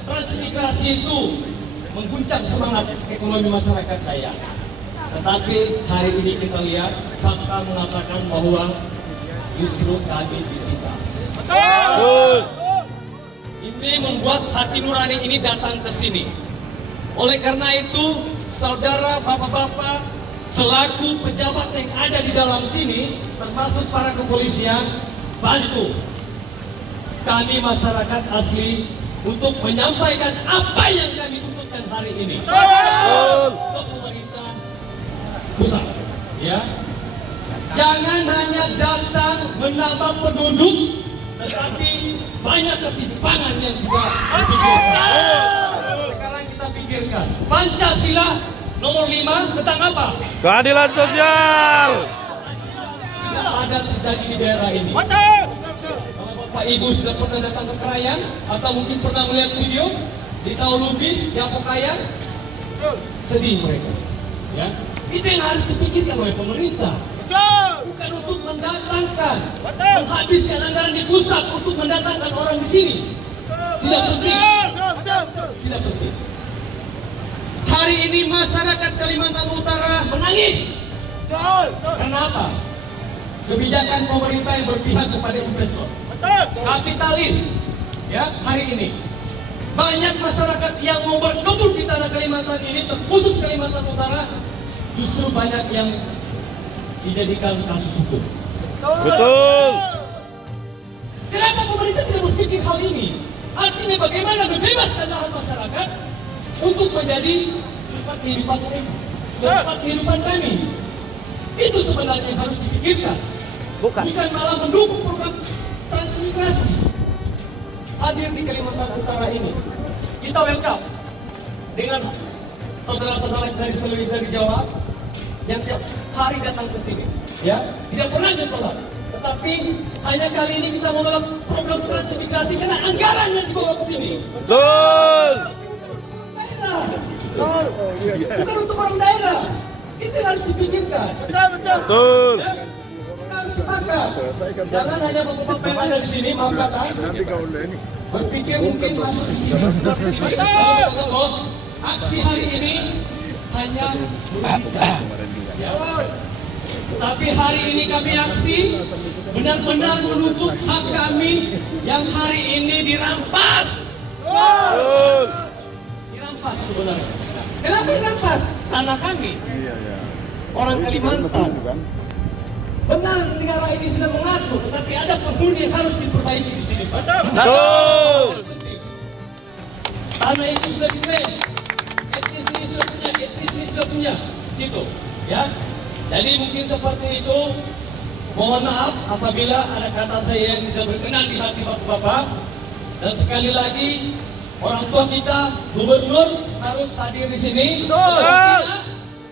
Transmigrasi itu mengguncang semangat ekonomi masyarakat Dayak. Tetapi hari ini kita lihat fakta mengatakan bahwa justru kami ditindas. Ini membuat hati nurani ini datang ke sini. Oleh karena itu, saudara, bapak-bapak, selaku pejabat yang ada di dalam sini, termasuk para kepolisian, bantu kami masyarakat asli untuk menyampaikan apa yang kami tuntutkan hari ini. Untuk pemerintah pusat, ya. Jangan hanya datang menambah penduduk, tetapi banyak ketimpangan yang juga dipikirkan. Sekarang kita pikirkan Pancasila nomor 5 tentang apa? Keadilan sosial. Tidak ada terjadi di daerah ini. Kalau Bapak Ibu sudah pernah datang ke Krayan atau mungkin pernah melihat video di Tahu Lubis, di Apokayan, sedih mereka. Ya, itu yang harus dipikirkan oleh pemerintah. Bukan untuk mendatangkan, menghabiskan anggaran di pusat untuk mendatangkan orang di sini. Tidak penting. Tidak penting. Hari ini masyarakat Kalimantan Utara menangis. Kenapa? Kebijakan pemerintah yang berpihak kepada investor, kapitalis. Ya, hari ini banyak masyarakat yang mau berkebun di tanah Kalimantan ini, terkhusus Kalimantan Utara, justru banyak yang dijadikan kasus hukum. Betul. Kenapa pemerintah tidak berpikir hal ini? Artinya bagaimana membebaskan lahan masyarakat untuk menjadi tempat kehidupan kami. Itu sebenarnya yang harus dipikirkan. Bukan malah mendukung program transmigrasi. Hadir di Kalimantan Utara ini, kita welcome dengan saudara-saudara dari seluruh dari Jawa yang tiap hari datang ke sini, ya, tidak pernah ditolak. Tetapi hanya kali ini kita mau dalam program transmigrasi karena anggaran yang dibawa ke sini. Betul. Bukan untuk orang daerah. Itu harus dipikirkan. Betul. Ya, kita harus sepakat. Jangan hanya bapak-bapak yang ada di sini, maaf kata, berpikir mungkin masuk di sini. Aksi hari ini hanya ya. Tapi hari ini kami aksi benar-benar menuntut hak kami yang hari ini dirampas. Dirampas sebenarnya. Kenapa dirampas? Tanah kami. Orang Kalimantan. Benar negara ini sudah mengatur, tetapi ada penghuni yang harus diperbaiki di sini. Betul. Tanah itu sudah diklaim. Etnis ini sudah punya, etnis ini sudah punya. Gitu, ya. Jadi mungkin seperti itu. Mohon maaf apabila ada kata saya yang tidak berkenan di hati bapak-bapak. Dan sekali lagi, orang tua kita, gubernur harus hadir di sini. Betul.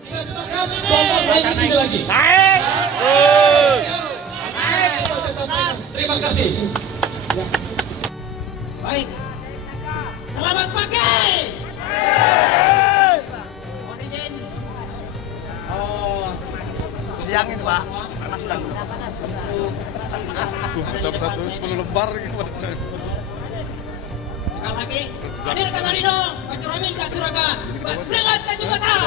Tidak sepakat, bapak naik di sini lagi. Naik. Terima kasih. Baik. Selamat pagi. Mohon izin. Siang ini Pak, karena sedang Satu 10 lembar gimana? sekali lagi. Hadir Kak Tarino, Pak Curamin, Kak Suragan, Pak Sengat, Kak Jumata.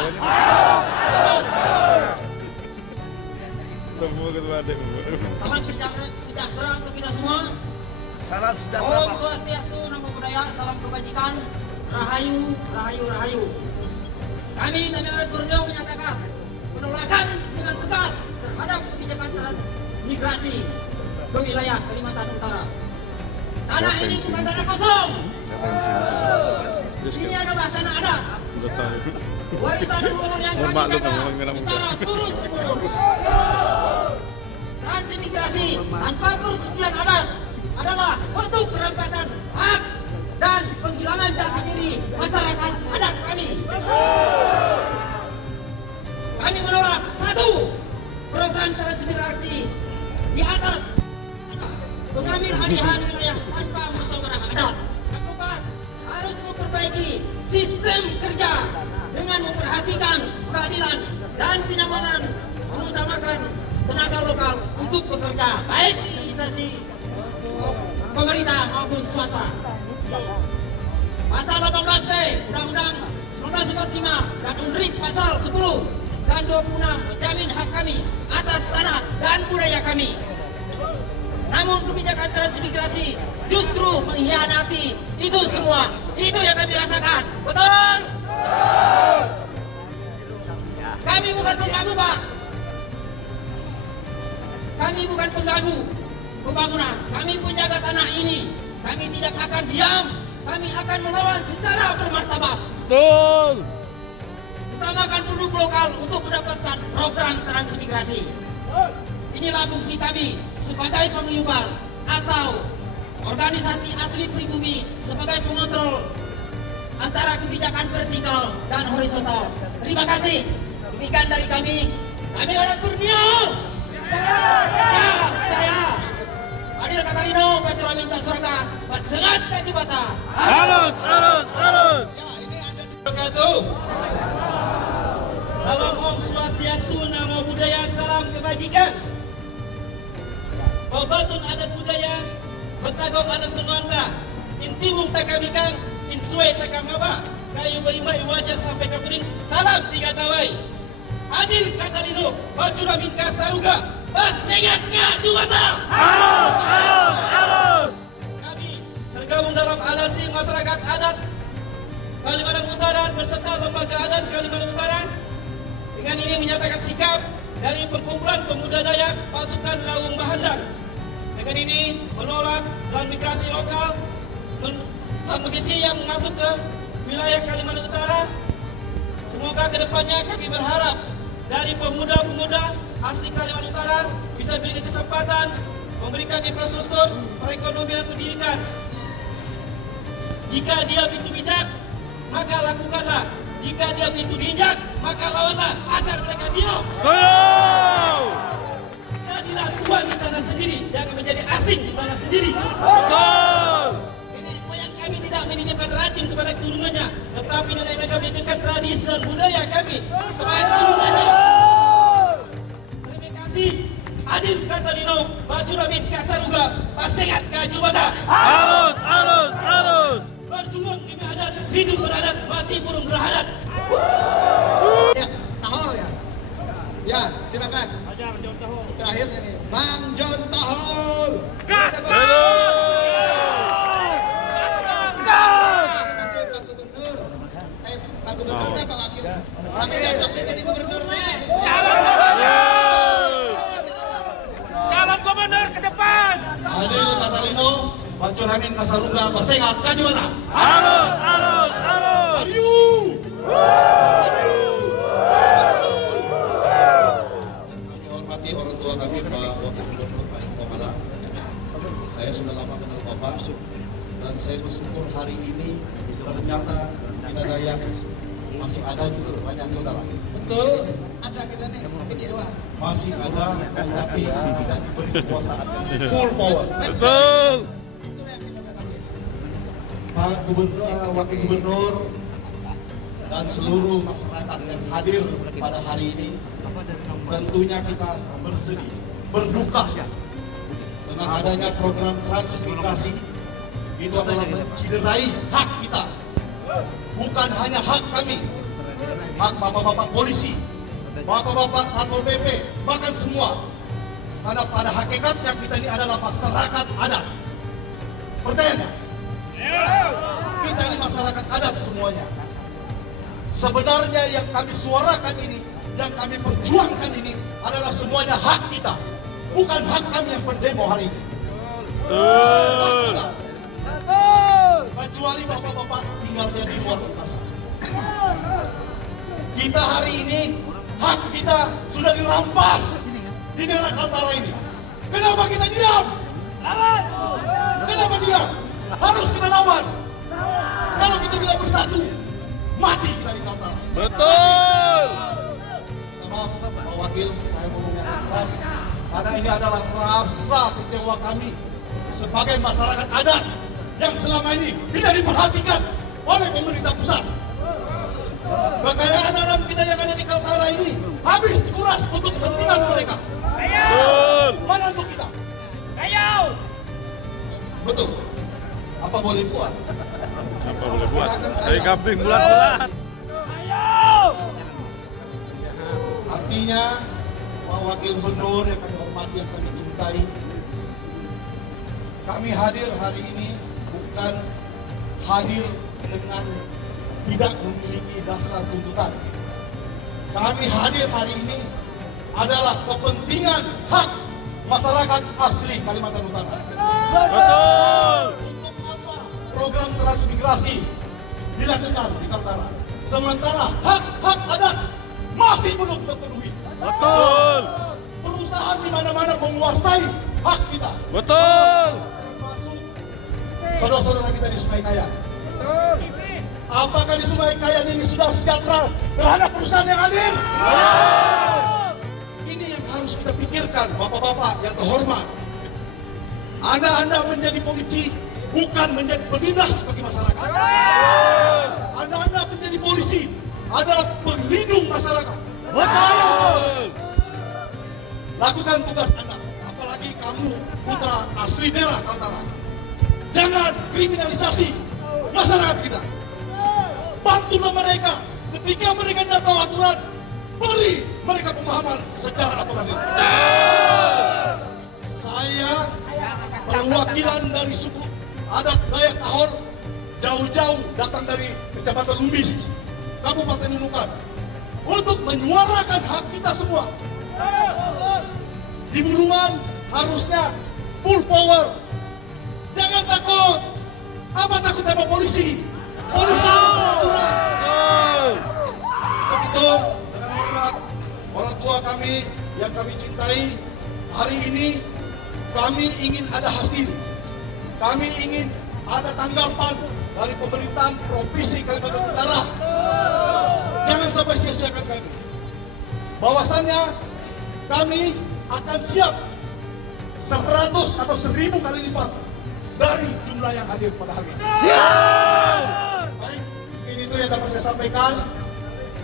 Salam sejahtera untuk kita semua. Salam sejahtera. Om Swastiastu, Namo Buddhaya, salam kebajikan, Rahayu, Rahayu, Rahayu. Kami Adat Borneo menyatakan penolakan dengan tegas terhadap kebijakan migrasi ke wilayah Kalimantan Utara. Tanah ini bukan tanah kosong. Ini adalah tanah adat. Warisan leluhur yang kami jaga secara turun-temurun. Transmigrasi tanpa persetujuan adat adalah bentuk perampasan hak dan penghilangan jati diri masyarakat adat kami. Kami menolak satu program transmigrasi di atas pengambil alihan wilayah tanpa musyawarah adat. Yang keempat, harus memperbaiki sistem kerja dengan memperhatikan tenaga lokal untuk bekerja baik di instansi pemerintah maupun swasta. Pasal 18B Undang-Undang 1945 dan UNRIP pasal 10 dan 26 menjamin hak kami atas tanah dan budaya kami. Namun kebijakan transmigrasi justru mengkhianati itu semua. Itu yang kami rasakan. Betul? Kami bukan pengganggu, Pak. Kami bukan pengganggu pembangunan. Kami penjaga tanah ini. Kami tidak akan diam. Kami akan melawan secara bermartabat. Betul. Utamakan penduduk lokal untuk mendapatkan program transmigrasi. Inilah fungsi kami sebagai penguyuban atau organisasi asli pribumi sebagai pengontrol antara kebijakan vertikal dan horizontal. Terima kasih. Demikian dari kami. Kami Adat Borneo. Saya Adil Katalino, Pacuramin Kasorga, Pasengat Kajubata. Harus. Salam Om Swastiastu, Namo Buddhaya, salam kebajikan. Babatun adat budaya, betagong adat penuangga, intimung takamikang, insue takamaba, kayu baimai wajah sampai kapuring, salam tiga tawai. Adil Katalino, Pacuramin Kasaruga, Pasengat Kajubata. Harus. Kami tergabung dalam aliansi masyarakat adat Kalimantan Utara beserta lembaga adat Kalimantan Utara. Dengan ini menyatakan sikap dari perkumpulan pemuda Dayak pasukan Lawung Bahandar. Dengan ini menolak transmigrasi lokal transmigrasi yang masuk ke wilayah Kalimantan Utara. Semoga kedepannya kami berharap dari pemuda-pemuda asli Kalimantan Utara bisa diberikan kesempatan memberikan infrastruktur perekonomian dan pendidikan. Jika dia pintu bijak, maka lakukanlah. Jika dia pintu bijak, maka lawanlah agar mereka diam. Jadilah tuan di tanah sendiri, jangan menjadi asing di tanah sendiri. Nenek moyang kami tidak menitipkan racun kepada keturunannya, tetapi nenek mereka menitipkan tradisi dan budaya kami kepada keturunannya. Terima kasih. Adil Katalino, Pacuramin Kasaruga, Pasengat Kajubata. Harus. Berjuang demi adat, hidup beradat, mati burung beradat. Ya, Tahol ya. Ya, silakan. Terakhir ini Bang John Tahol. Nanti Pak Gubernur, Pak Wakil. Kami cocok dia jadi gubernur nih. Calon gubernur ke depan. Adil Katalino, Pacuramin Kasaruga, Pasengat Kajubata. Harus. Kami hormati orang tua kami Pak Wakil Gubernur Pak Komala. Saya sudah lama kenal Bapak dan saya bersyukur hari ini ternyata kita Dayak masih ada juga banyak saudara. Betul. Ada kita nih, tapi di luar. Masih ada tapi tidak diberi kekuasaan full power. Betul. Itulah yang kita katakan. Pak Gubernur, Wakil Gubernur dan seluruh masyarakat yang hadir pada hari ini, tentunya kita bersedih, berduka dengan adanya program transmigrasi. Itu adalah menciderai hak kita, bukan hanya hak kami, hak bapak-bapak polisi, bapak-bapak Satpol PP, bahkan semua. Karena pada hakikatnya kita ini adalah masyarakat adat. Pertanyaannya, kita ini masyarakat adat semuanya. Sebenarnya yang kami suarakan ini, yang kami perjuangkan ini adalah semuanya hak kita, bukan hak kami yang berdemo hari ini. Hak kita. Kecuali bapak-bapak tinggalnya di luar kekuasaan. Kita hari ini, hak kita sudah dirampas di daerah Kaltara ini. Kenapa kita diam? Kenapa diam? Harus kita lawan. Kalau kita tidak bersatu, mati kita di Kaltara. Betul. Maaf Pak Wakil, saya ngomongnya keras karena ini adalah rasa kecewa kami sebagai masyarakat adat yang selama ini tidak diperhatikan oleh pemerintah pusat. Kekayaan alam kita yang ada di Kaltara ini habis dikuras untuk kepentingan mereka. Betul. Mana untuk kita? Ayo. Betul. Apa boleh buat? Apa boleh buat? Dari kambing bulat-bulat. Artinya, Pak Wakil Gubernur yang kami hormati, yang kami cintai, kami hadir hari ini bukan hadir dengan tidak memiliki dasar tuntutan. Kami hadir hari ini adalah kepentingan hak masyarakat asli Kalimantan Utara. Betul. Untuk apa program transmigrasi dilakukan di Kaltara? Sementara hak-hak adat masih belum terpenuhi. Betul. Perusahaan di mana-mana menguasai hak kita. Betul. Termasuk saudara-saudara kita di Sungai Kayan. Apakah di Sungai Kayan ini sudah sejahtera terhadap perusahaan yang hadir? Ini yang harus kita pikirkan, bapak-bapak yang terhormat. Anda menjadi polisi bukan menjadi penindas bagi masyarakat. Anda menjadi polisi adalah pelindung masyarakat. Melayani masyarakat. Lakukan tugas Anda, apalagi kamu putra asli daerah Kaltara. Jangan kriminalisasi masyarakat kita. Bantulah mereka ketika mereka tidak tahu aturan, beri mereka pemahaman secara aturan itu. Saya perwakilan dari suku adat Dayak Tahor jauh-jauh datang dari Kecamatan Lumbis, Kabupaten Nunukan, untuk menyuarakan hak kita semua. Di Bulungan harusnya full power. Jangan takut. Apa takut sama polisi? Polisi ada peraturan. Untuk itu, dengan hormat orang tua kami yang kami cintai, hari ini kami ingin ada hasil. Kami ingin ada tanggapan dari pemerintahan Provinsi Kalimantan Utara. Jangan sampai sia-siakan kami. Bahwasannya kami akan siap 100 atau 1000 kali lipat dari jumlah yang hadir pada hari ini. Baik, mungkin itu yang dapat saya sampaikan.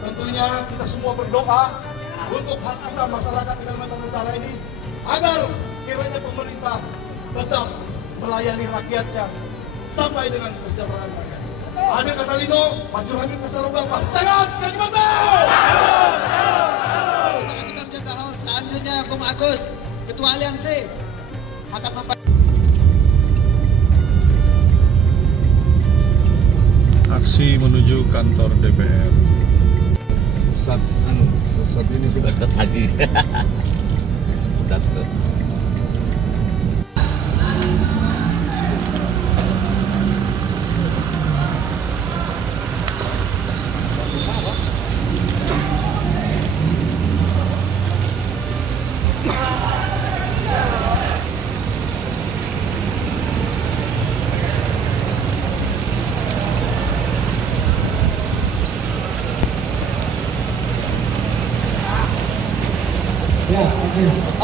Tentunya kita semua berdoa untuk hak kita masyarakat di Kalimantan Utara ini agar kiranya pemerintah tetap melayani rakyatnya sampai dengan kesejahteraan rakyat. Adil Katalino, Maju Hamid Kasaroga, pasangan Kalimantan! Terima kasih Bang Jendahol. Selanjutnya Bung Agus, Ketua Aliansi, akan membantu. Aksi menuju kantor DPR. Saat ini sudah tadi. Udah tuh.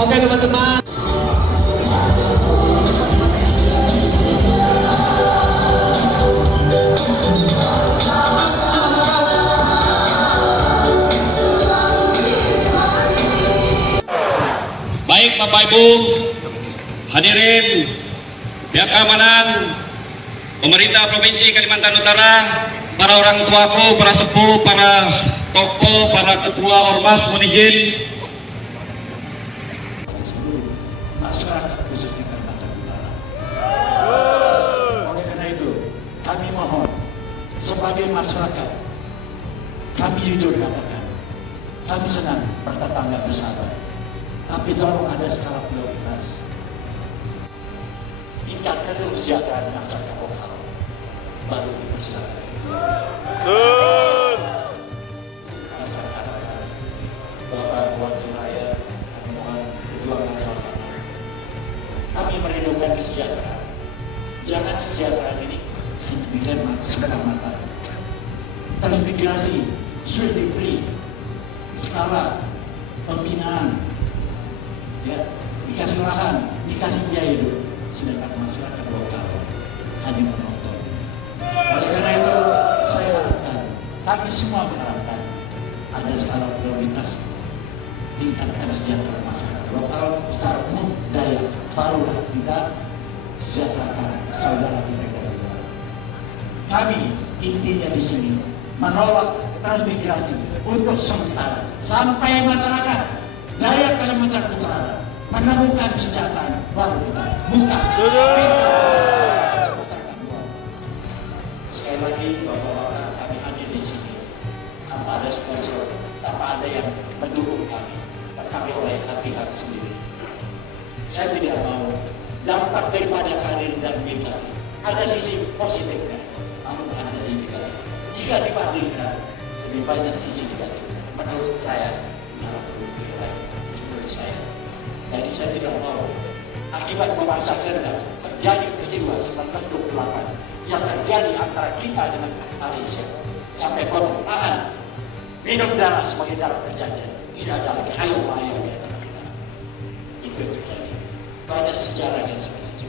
Oke teman-teman. Baik Bapak Ibu, hadirin pihak keamanan, pemerintah Provinsi Kalimantan Utara, para orang tuaku, para sepuh, para tokoh, para ketua ormas, mohon izin. Masyarakat khususnya Kalimantan Utara. Oleh karena itu, kami mohon sebagai masyarakat, kami jujur katakan, kami senang bertetangga bersahabat, tapi tolong ada skala prioritas. Tingkatkan dulu kesejahteraan masyarakat lokal, baru dipersilakan. Masyarakat, Bapak Wakil Rakyat, mohon perjuangan bersama. Kami merindukan kesejahteraan. Jangan kesejahteraan ini hanya diberikan semata-mata. Transmigrasi sudah diberi skala pembinaan, ya, dikasih lahan, dikasih biaya dulu, sedangkan masyarakat lokal hanya menonton. Oleh karena itu, saya harapkan, kami semua berharapkan ada skala prioritas. tingkatkan sejahtera masyarakat lokal secara umum daya, barulah kita sejahterakan saudara kita yang ada di luar. Kami intinya di sini menolak transmigrasi untuk sementara sampai masyarakat Dayak Kalimantan Utara menemukan kesejahteraan baru kita buka. Sekali lagi bapak-bapak, kami hadir di sini tanpa ada sponsor, tanpa ada yang mendukung kami, kami oleh hati kami sendiri. Saya tidak mau dampak daripada karir dan migrasi ada sisi positifnya, namun ada sisi negatif. Jika dibandingkan lebih banyak sisi negatifnya, menurut saya menurut saya. Jadi saya tidak mau akibat memaksa kehendak terjadi peristiwa 1928 yang terjadi antara kita dengan Malaysia sampai potong tangan, minum darah sebagai darah perjanjian. Tidak ada lagi ayo-ayo di antara kita. Itu terjadi. Banyak sejarah yang seperti itu,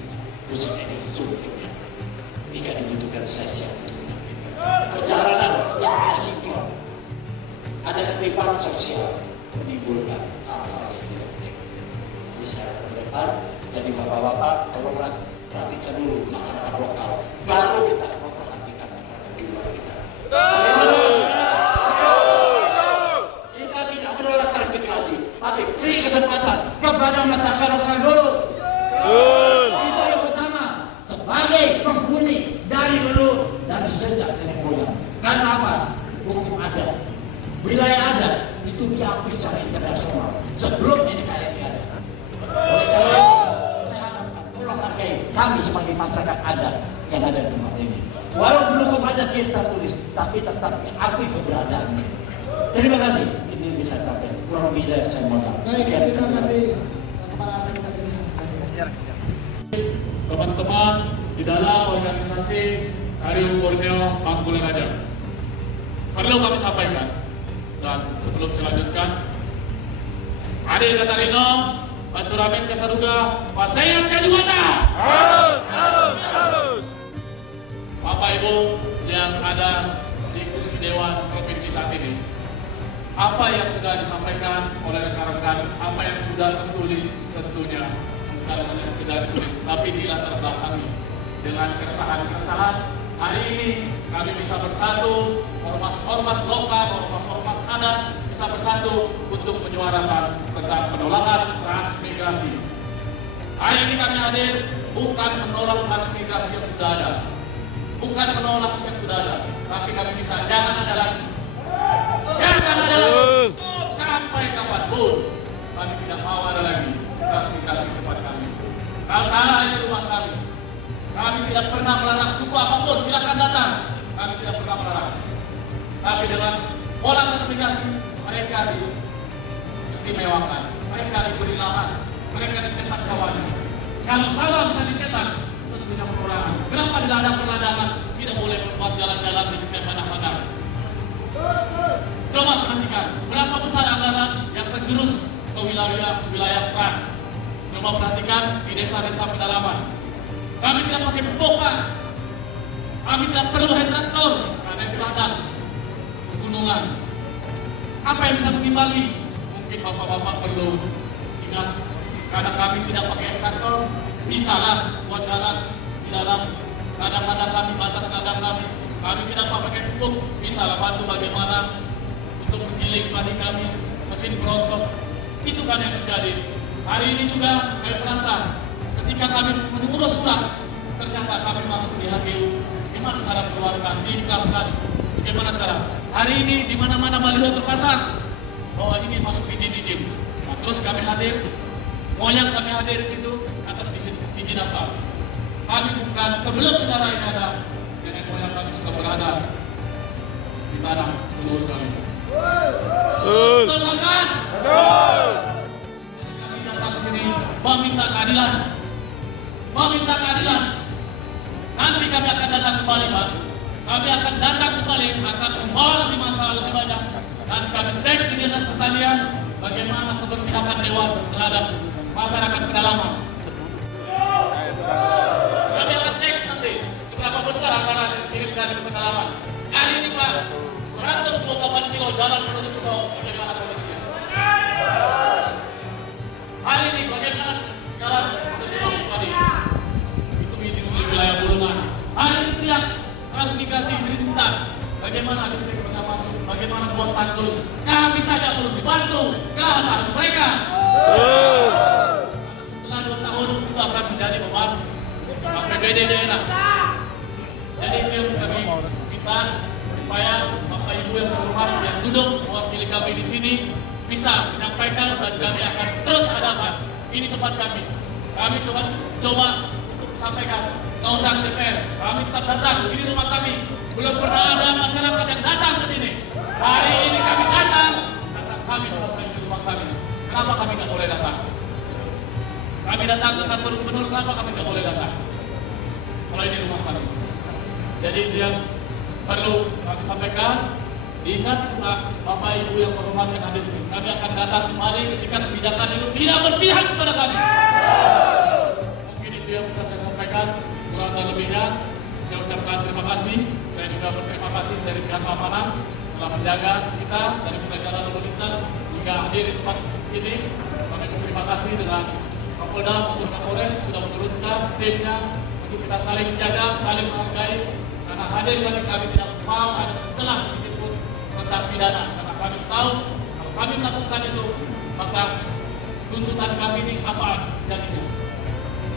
khususnya di Sulawesi. Jika dibutuhkan saya siap. Perjalanan yang tidak sinkron, ada ketimpangan sosial menimbulkan hal-hal yang tidak penting. Jadi saya berdepan, jadi bapak-bapak tolonglah perhatikan dulu masyarakat lokal, baru kita memperhatikan masyarakat di luar kita. Kita tidak menolak transmigrasi, tapi beri kesempatan kepada masyarakat lokal dulu. Itu yang utama, sebagai penghuni dari leluhur, dari sejak nenek moyang. Karena apa? Hukum adat, wilayah adat itu diakui secara internasional sebelum NKRI ada. Oleh karena itu, saya harapkan tolong hargai kami sebagai masyarakat adat yang ada di tempat ini. Walaupun hukum adat tidak tertulis, tapi tetap diakui keberadaannya. Terima kasih. Ini bisa sampai kurang lebih saya mohon maaf. Terima kasih. Teman-teman di dalam organisasi Hari Borneo Pangkulan Raja, perlu kami sampaikan, dan sebelum saya lanjutkan, Adik Katarino, Pacuramin Kasaruga, Pasayan Kajuwana. Harus. Bapak Ibu yang ada di kursi Dewan Provinsi saat ini, apa yang sudah disampaikan oleh rekan-rekan, apa yang sudah tertulis tentunya bukan hanya sekedar ditulis, tapi di latar belakangi dengan keresahan-keresahan. Hari ini kami bisa bersatu, ormas-ormas lokal, ormas-ormas adat bisa bersatu untuk menyuarakan tentang penolakan transmigrasi. Hari ini kami hadir bukan menolak transmigrasi yang sudah ada, bukan menolak yang sudah ada, tapi kami minta jangan ada lagi. Jangan ada lagi. Sampai kapanpun kami tidak mau ada lagi transmigrasi tempat kami. Kaltara ini rumah kami. Kami tidak pernah melarang suku apapun, silakan datang. Kami tidak pernah melarang. Tapi dengan pola transmigrasi, mereka diistimewakan, mereka diberi lahan, mereka dicetak sawahnya. Kalau sawah bisa dicetak, tentunya perorangan. Kenapa tidak ada perladangan? Tidak boleh membuat jalan-jalan di setiap padang-padang. Coba perhatikan, berapa besar anggaran yang tergerus ke wilayah trans. Coba perhatikan di desa-desa pedalaman. Kami tidak pakai pupuk, kami tidak perlu hidrotor karena di ladang, gunungan. Apa yang bisa mengimbangi? Mungkin bapak-bapak perlu ingat, karena kami tidak pakai hidrotor, bisalah buat jalan di dalam ladang-ladang kami, batas ladang kami. Kami tidak pakai pupuk, bisalah bantu bagaimana untuk menggiling padi kami, mesin perontok. Itu kan yang terjadi. Hari ini juga kami merasa ketika kami mengurus surat, ternyata kami masuk di HGU. Gimana cara mengeluarkan, diiklankan, bagaimana cara? Hari ini di mana-mana baliho terpasang bahwa ini masuk izin-izin. Nah, terus kami hadir, moyang kami hadir di situ atas izin apa? Kami bukan sebelum negara ini ada, nenek moyang kami sudah berada di tanah leluhur kami. Betul kan? Kami datang ke sini meminta keadilan. Meminta keadilan. Nanti kami akan datang kembali, Pak. Kami akan datang kembali, akan membawa lebih masalah lebih banyak. Dan kami cek di Dinas Pertanian bagaimana keberpihakan Dewan terhadap masyarakat pedalaman. Kami akan cek nanti seberapa besar anggaran yang dikirimkan ke pedalaman. Hari ini, Pak, 128 kilo jalan menuju Pisau, bagaimana kondisinya? bagaimana listrik bersama, bagaimana buat tanggul. Kami saja perlu dibantu, kan harus mereka. Setelah 2 tahun itu akan menjadi beban APBD daerah. Jadi itu yang kami minta supaya Bapak Ibu yang terhormat yang duduk mewakili kami di sini bisa menyampaikan dan kami akan terus hadapan. Ini tempat kami. Kami coba sampaikan kawasan DPR. Kami tetap datang. Ini rumah kami. Belum pernah ada masyarakat yang datang ke sini. Hari ini kami datang. Datang kami di rumah kami. Kenapa kami nggak boleh datang? Kami datang ke kantor gubernur. Kenapa kami nggak boleh datang? Kalau ini rumah kami. Jadi itu yang perlu kami sampaikan. Diingat Bapak Ibu yang terhormat yang ada di sini. Kami akan datang kembali ketika kebijakan itu tidak berpihak kepada kami. Mungkin itu yang bisa saya sampaikan. Kurang dan lebihnya saya ucapkan terima kasih. Saya juga berterima kasih dari pihak keamanan telah menjaga kita dari pengacara lalu lintas hingga hadir di tempat ini. Kami berterima kasih dengan Kapolda maupun Kapolres sudah menurunkan timnya untuk kita saling menjaga, saling menghargai. Karena hadir kami tidak mau ada celah sedikit pun tentang pidana. Karena kami tahu kalau kami melakukan itu maka tuntutan kami ini apa jadinya.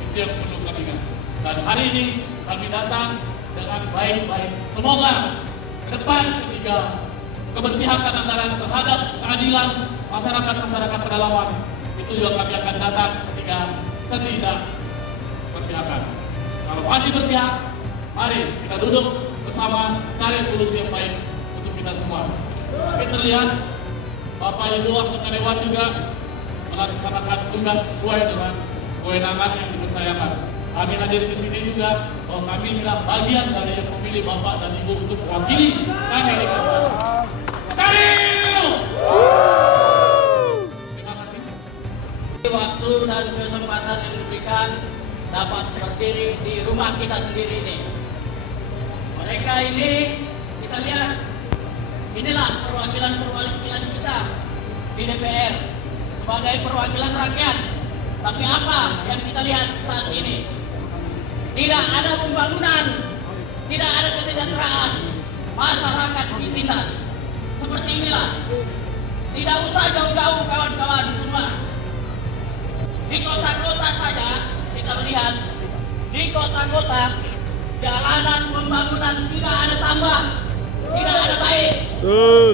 Itu yang perlu kami ingat. Dan hari ini kami datang dengan baik-baik. Semoga ke depan ketika keberpihakan antara terhadap keadilan masyarakat pedalaman itu juga kami akan datang ketika ketidak berpihakan. Kalau masih berpihak, mari kita duduk bersama cari solusi yang baik untuk kita semua. Tapi terlihat Bapak Ibu anggota Dewan juga melaksanakan tugas sesuai dengan kewenangan yang dipercayakan. Kami hadir di sini juga bahwa kami adalah bagian dari yang memilih Bapak dan Ibu untuk mewakili kami di depan. Terima kasih. Waktu dan kesempatan yang diberikan dapat berdiri di rumah kita sendiri ini. Mereka ini kita lihat, inilah perwakilan kita di DPR sebagai perwakilan rakyat. Tapi apa yang kita lihat saat ini? Tidak ada pembangunan, tidak ada kesejahteraan, masyarakat ditindas. Seperti inilah. Tidak usah jauh-jauh kawan-kawan semua. Di kota-kota saja kita melihat, di kota-kota jalanan pembangunan tidak ada tambah, tidak ada baik,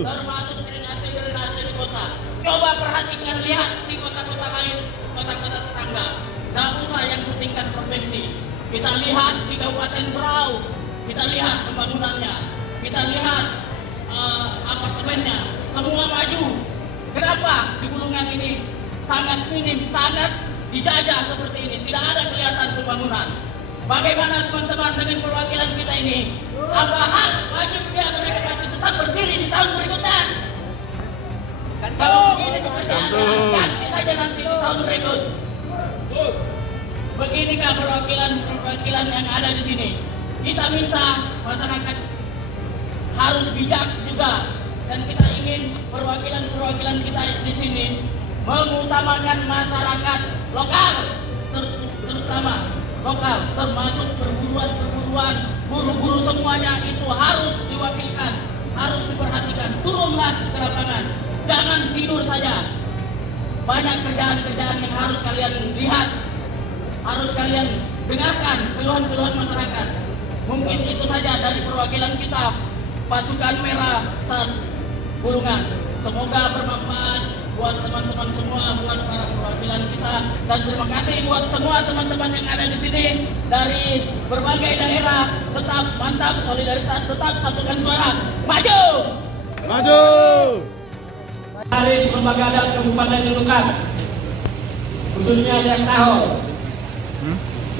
termasuk drainase di kota. Coba perhatikan, lihat di kota-kota lain, kota-kota tetangga. Tidak usah yang setingkat provinsi. Kita lihat di Kabupaten Berau, kita lihat pembangunannya, kita lihat apartemennya, semua maju. Kenapa di Bulungan ini sangat minim, sangat dijajah seperti ini, tidak ada kelihatan pembangunan. Bagaimana teman-teman dengan perwakilan kita ini? Apa hak wajib dia mereka masih tetap berdiri di tahun berikutnya? Kalau begini pekerjaannya, ganti saja nanti di tahun berikut. Beginikah perwakilan yang ada di sini? Kita minta masyarakat harus bijak juga, dan kita ingin perwakilan kita di sini mengutamakan masyarakat lokal, terutama lokal, termasuk perburuan, guru-guru semuanya itu harus diwakilkan, harus diperhatikan. Turunlah ke lapangan, jangan tidur saja. Banyak kerjaan-kerjaan yang harus kalian lihat, harus kalian dengarkan keluhan-keluhan masyarakat. Mungkin itu saja dari perwakilan kita, Pasukan Merah Bulungan. Semoga bermanfaat buat teman-teman semua, buat para perwakilan kita, dan terima kasih buat semua teman-teman yang ada di sini dari berbagai daerah. Tetap mantap, solidaritas, tetap satukan suara. Maju! Maju! Dari Lembaga Adat Kabupaten Nunukan, khususnya yang tahu.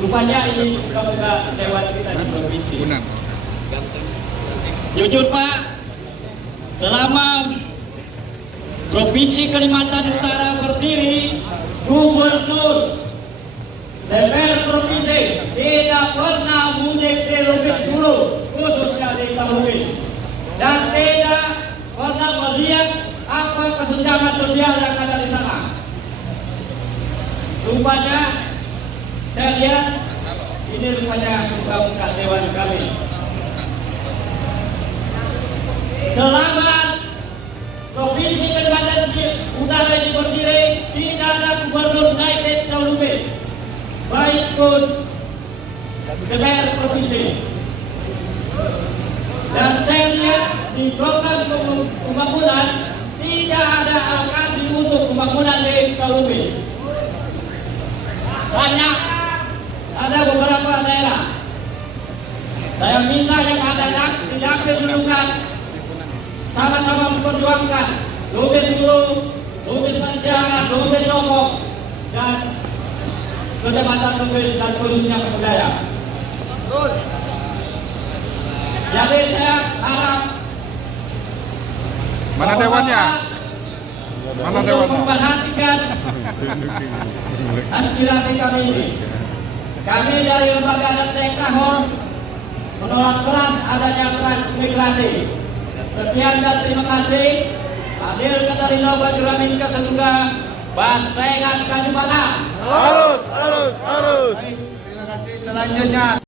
Rupanya ini bukan dewan kita di provinsi. Jujur Pak, selama Provinsi Kalimantan Utara berdiri, Gubernur DPR Provinsi tidak pernah mudik di Lubis dulu, khususnya di Lubis, dan tidak pernah melihat apa kesenjangan sosial yang ada di sana. Rupanya saya lihat ini rupanya muka-muka dewan kami. selama Provinsi Kalimantan Utara ini berdiri, tidak ada gubernur naik ke Lubis, baik pun DPR provinsi. Dan saya lihat di program pembangunan tidak ada alokasi untuk pembangunan di Lubis. Banyak ada beberapa daerah. Saya minta yang ada tidak kedudukan sama-sama memperjuangkan Lubis Hulu, Lubis Panjang, Lubis Sokok, dan Kecamatan Lubis dan khususnya Kebudaya. Jadi saya harap mana dewannya? Mana untuk dewannya? memperhatikan aspirasi kami ini. Kami dari Lembaga Adat Teknahor menolak keras adanya transmigrasi. Sekian dan terima kasih. Hadir Katarina Bajuramin Keseduga Basengan Kalimantan. Harus. Terima kasih. Selanjutnya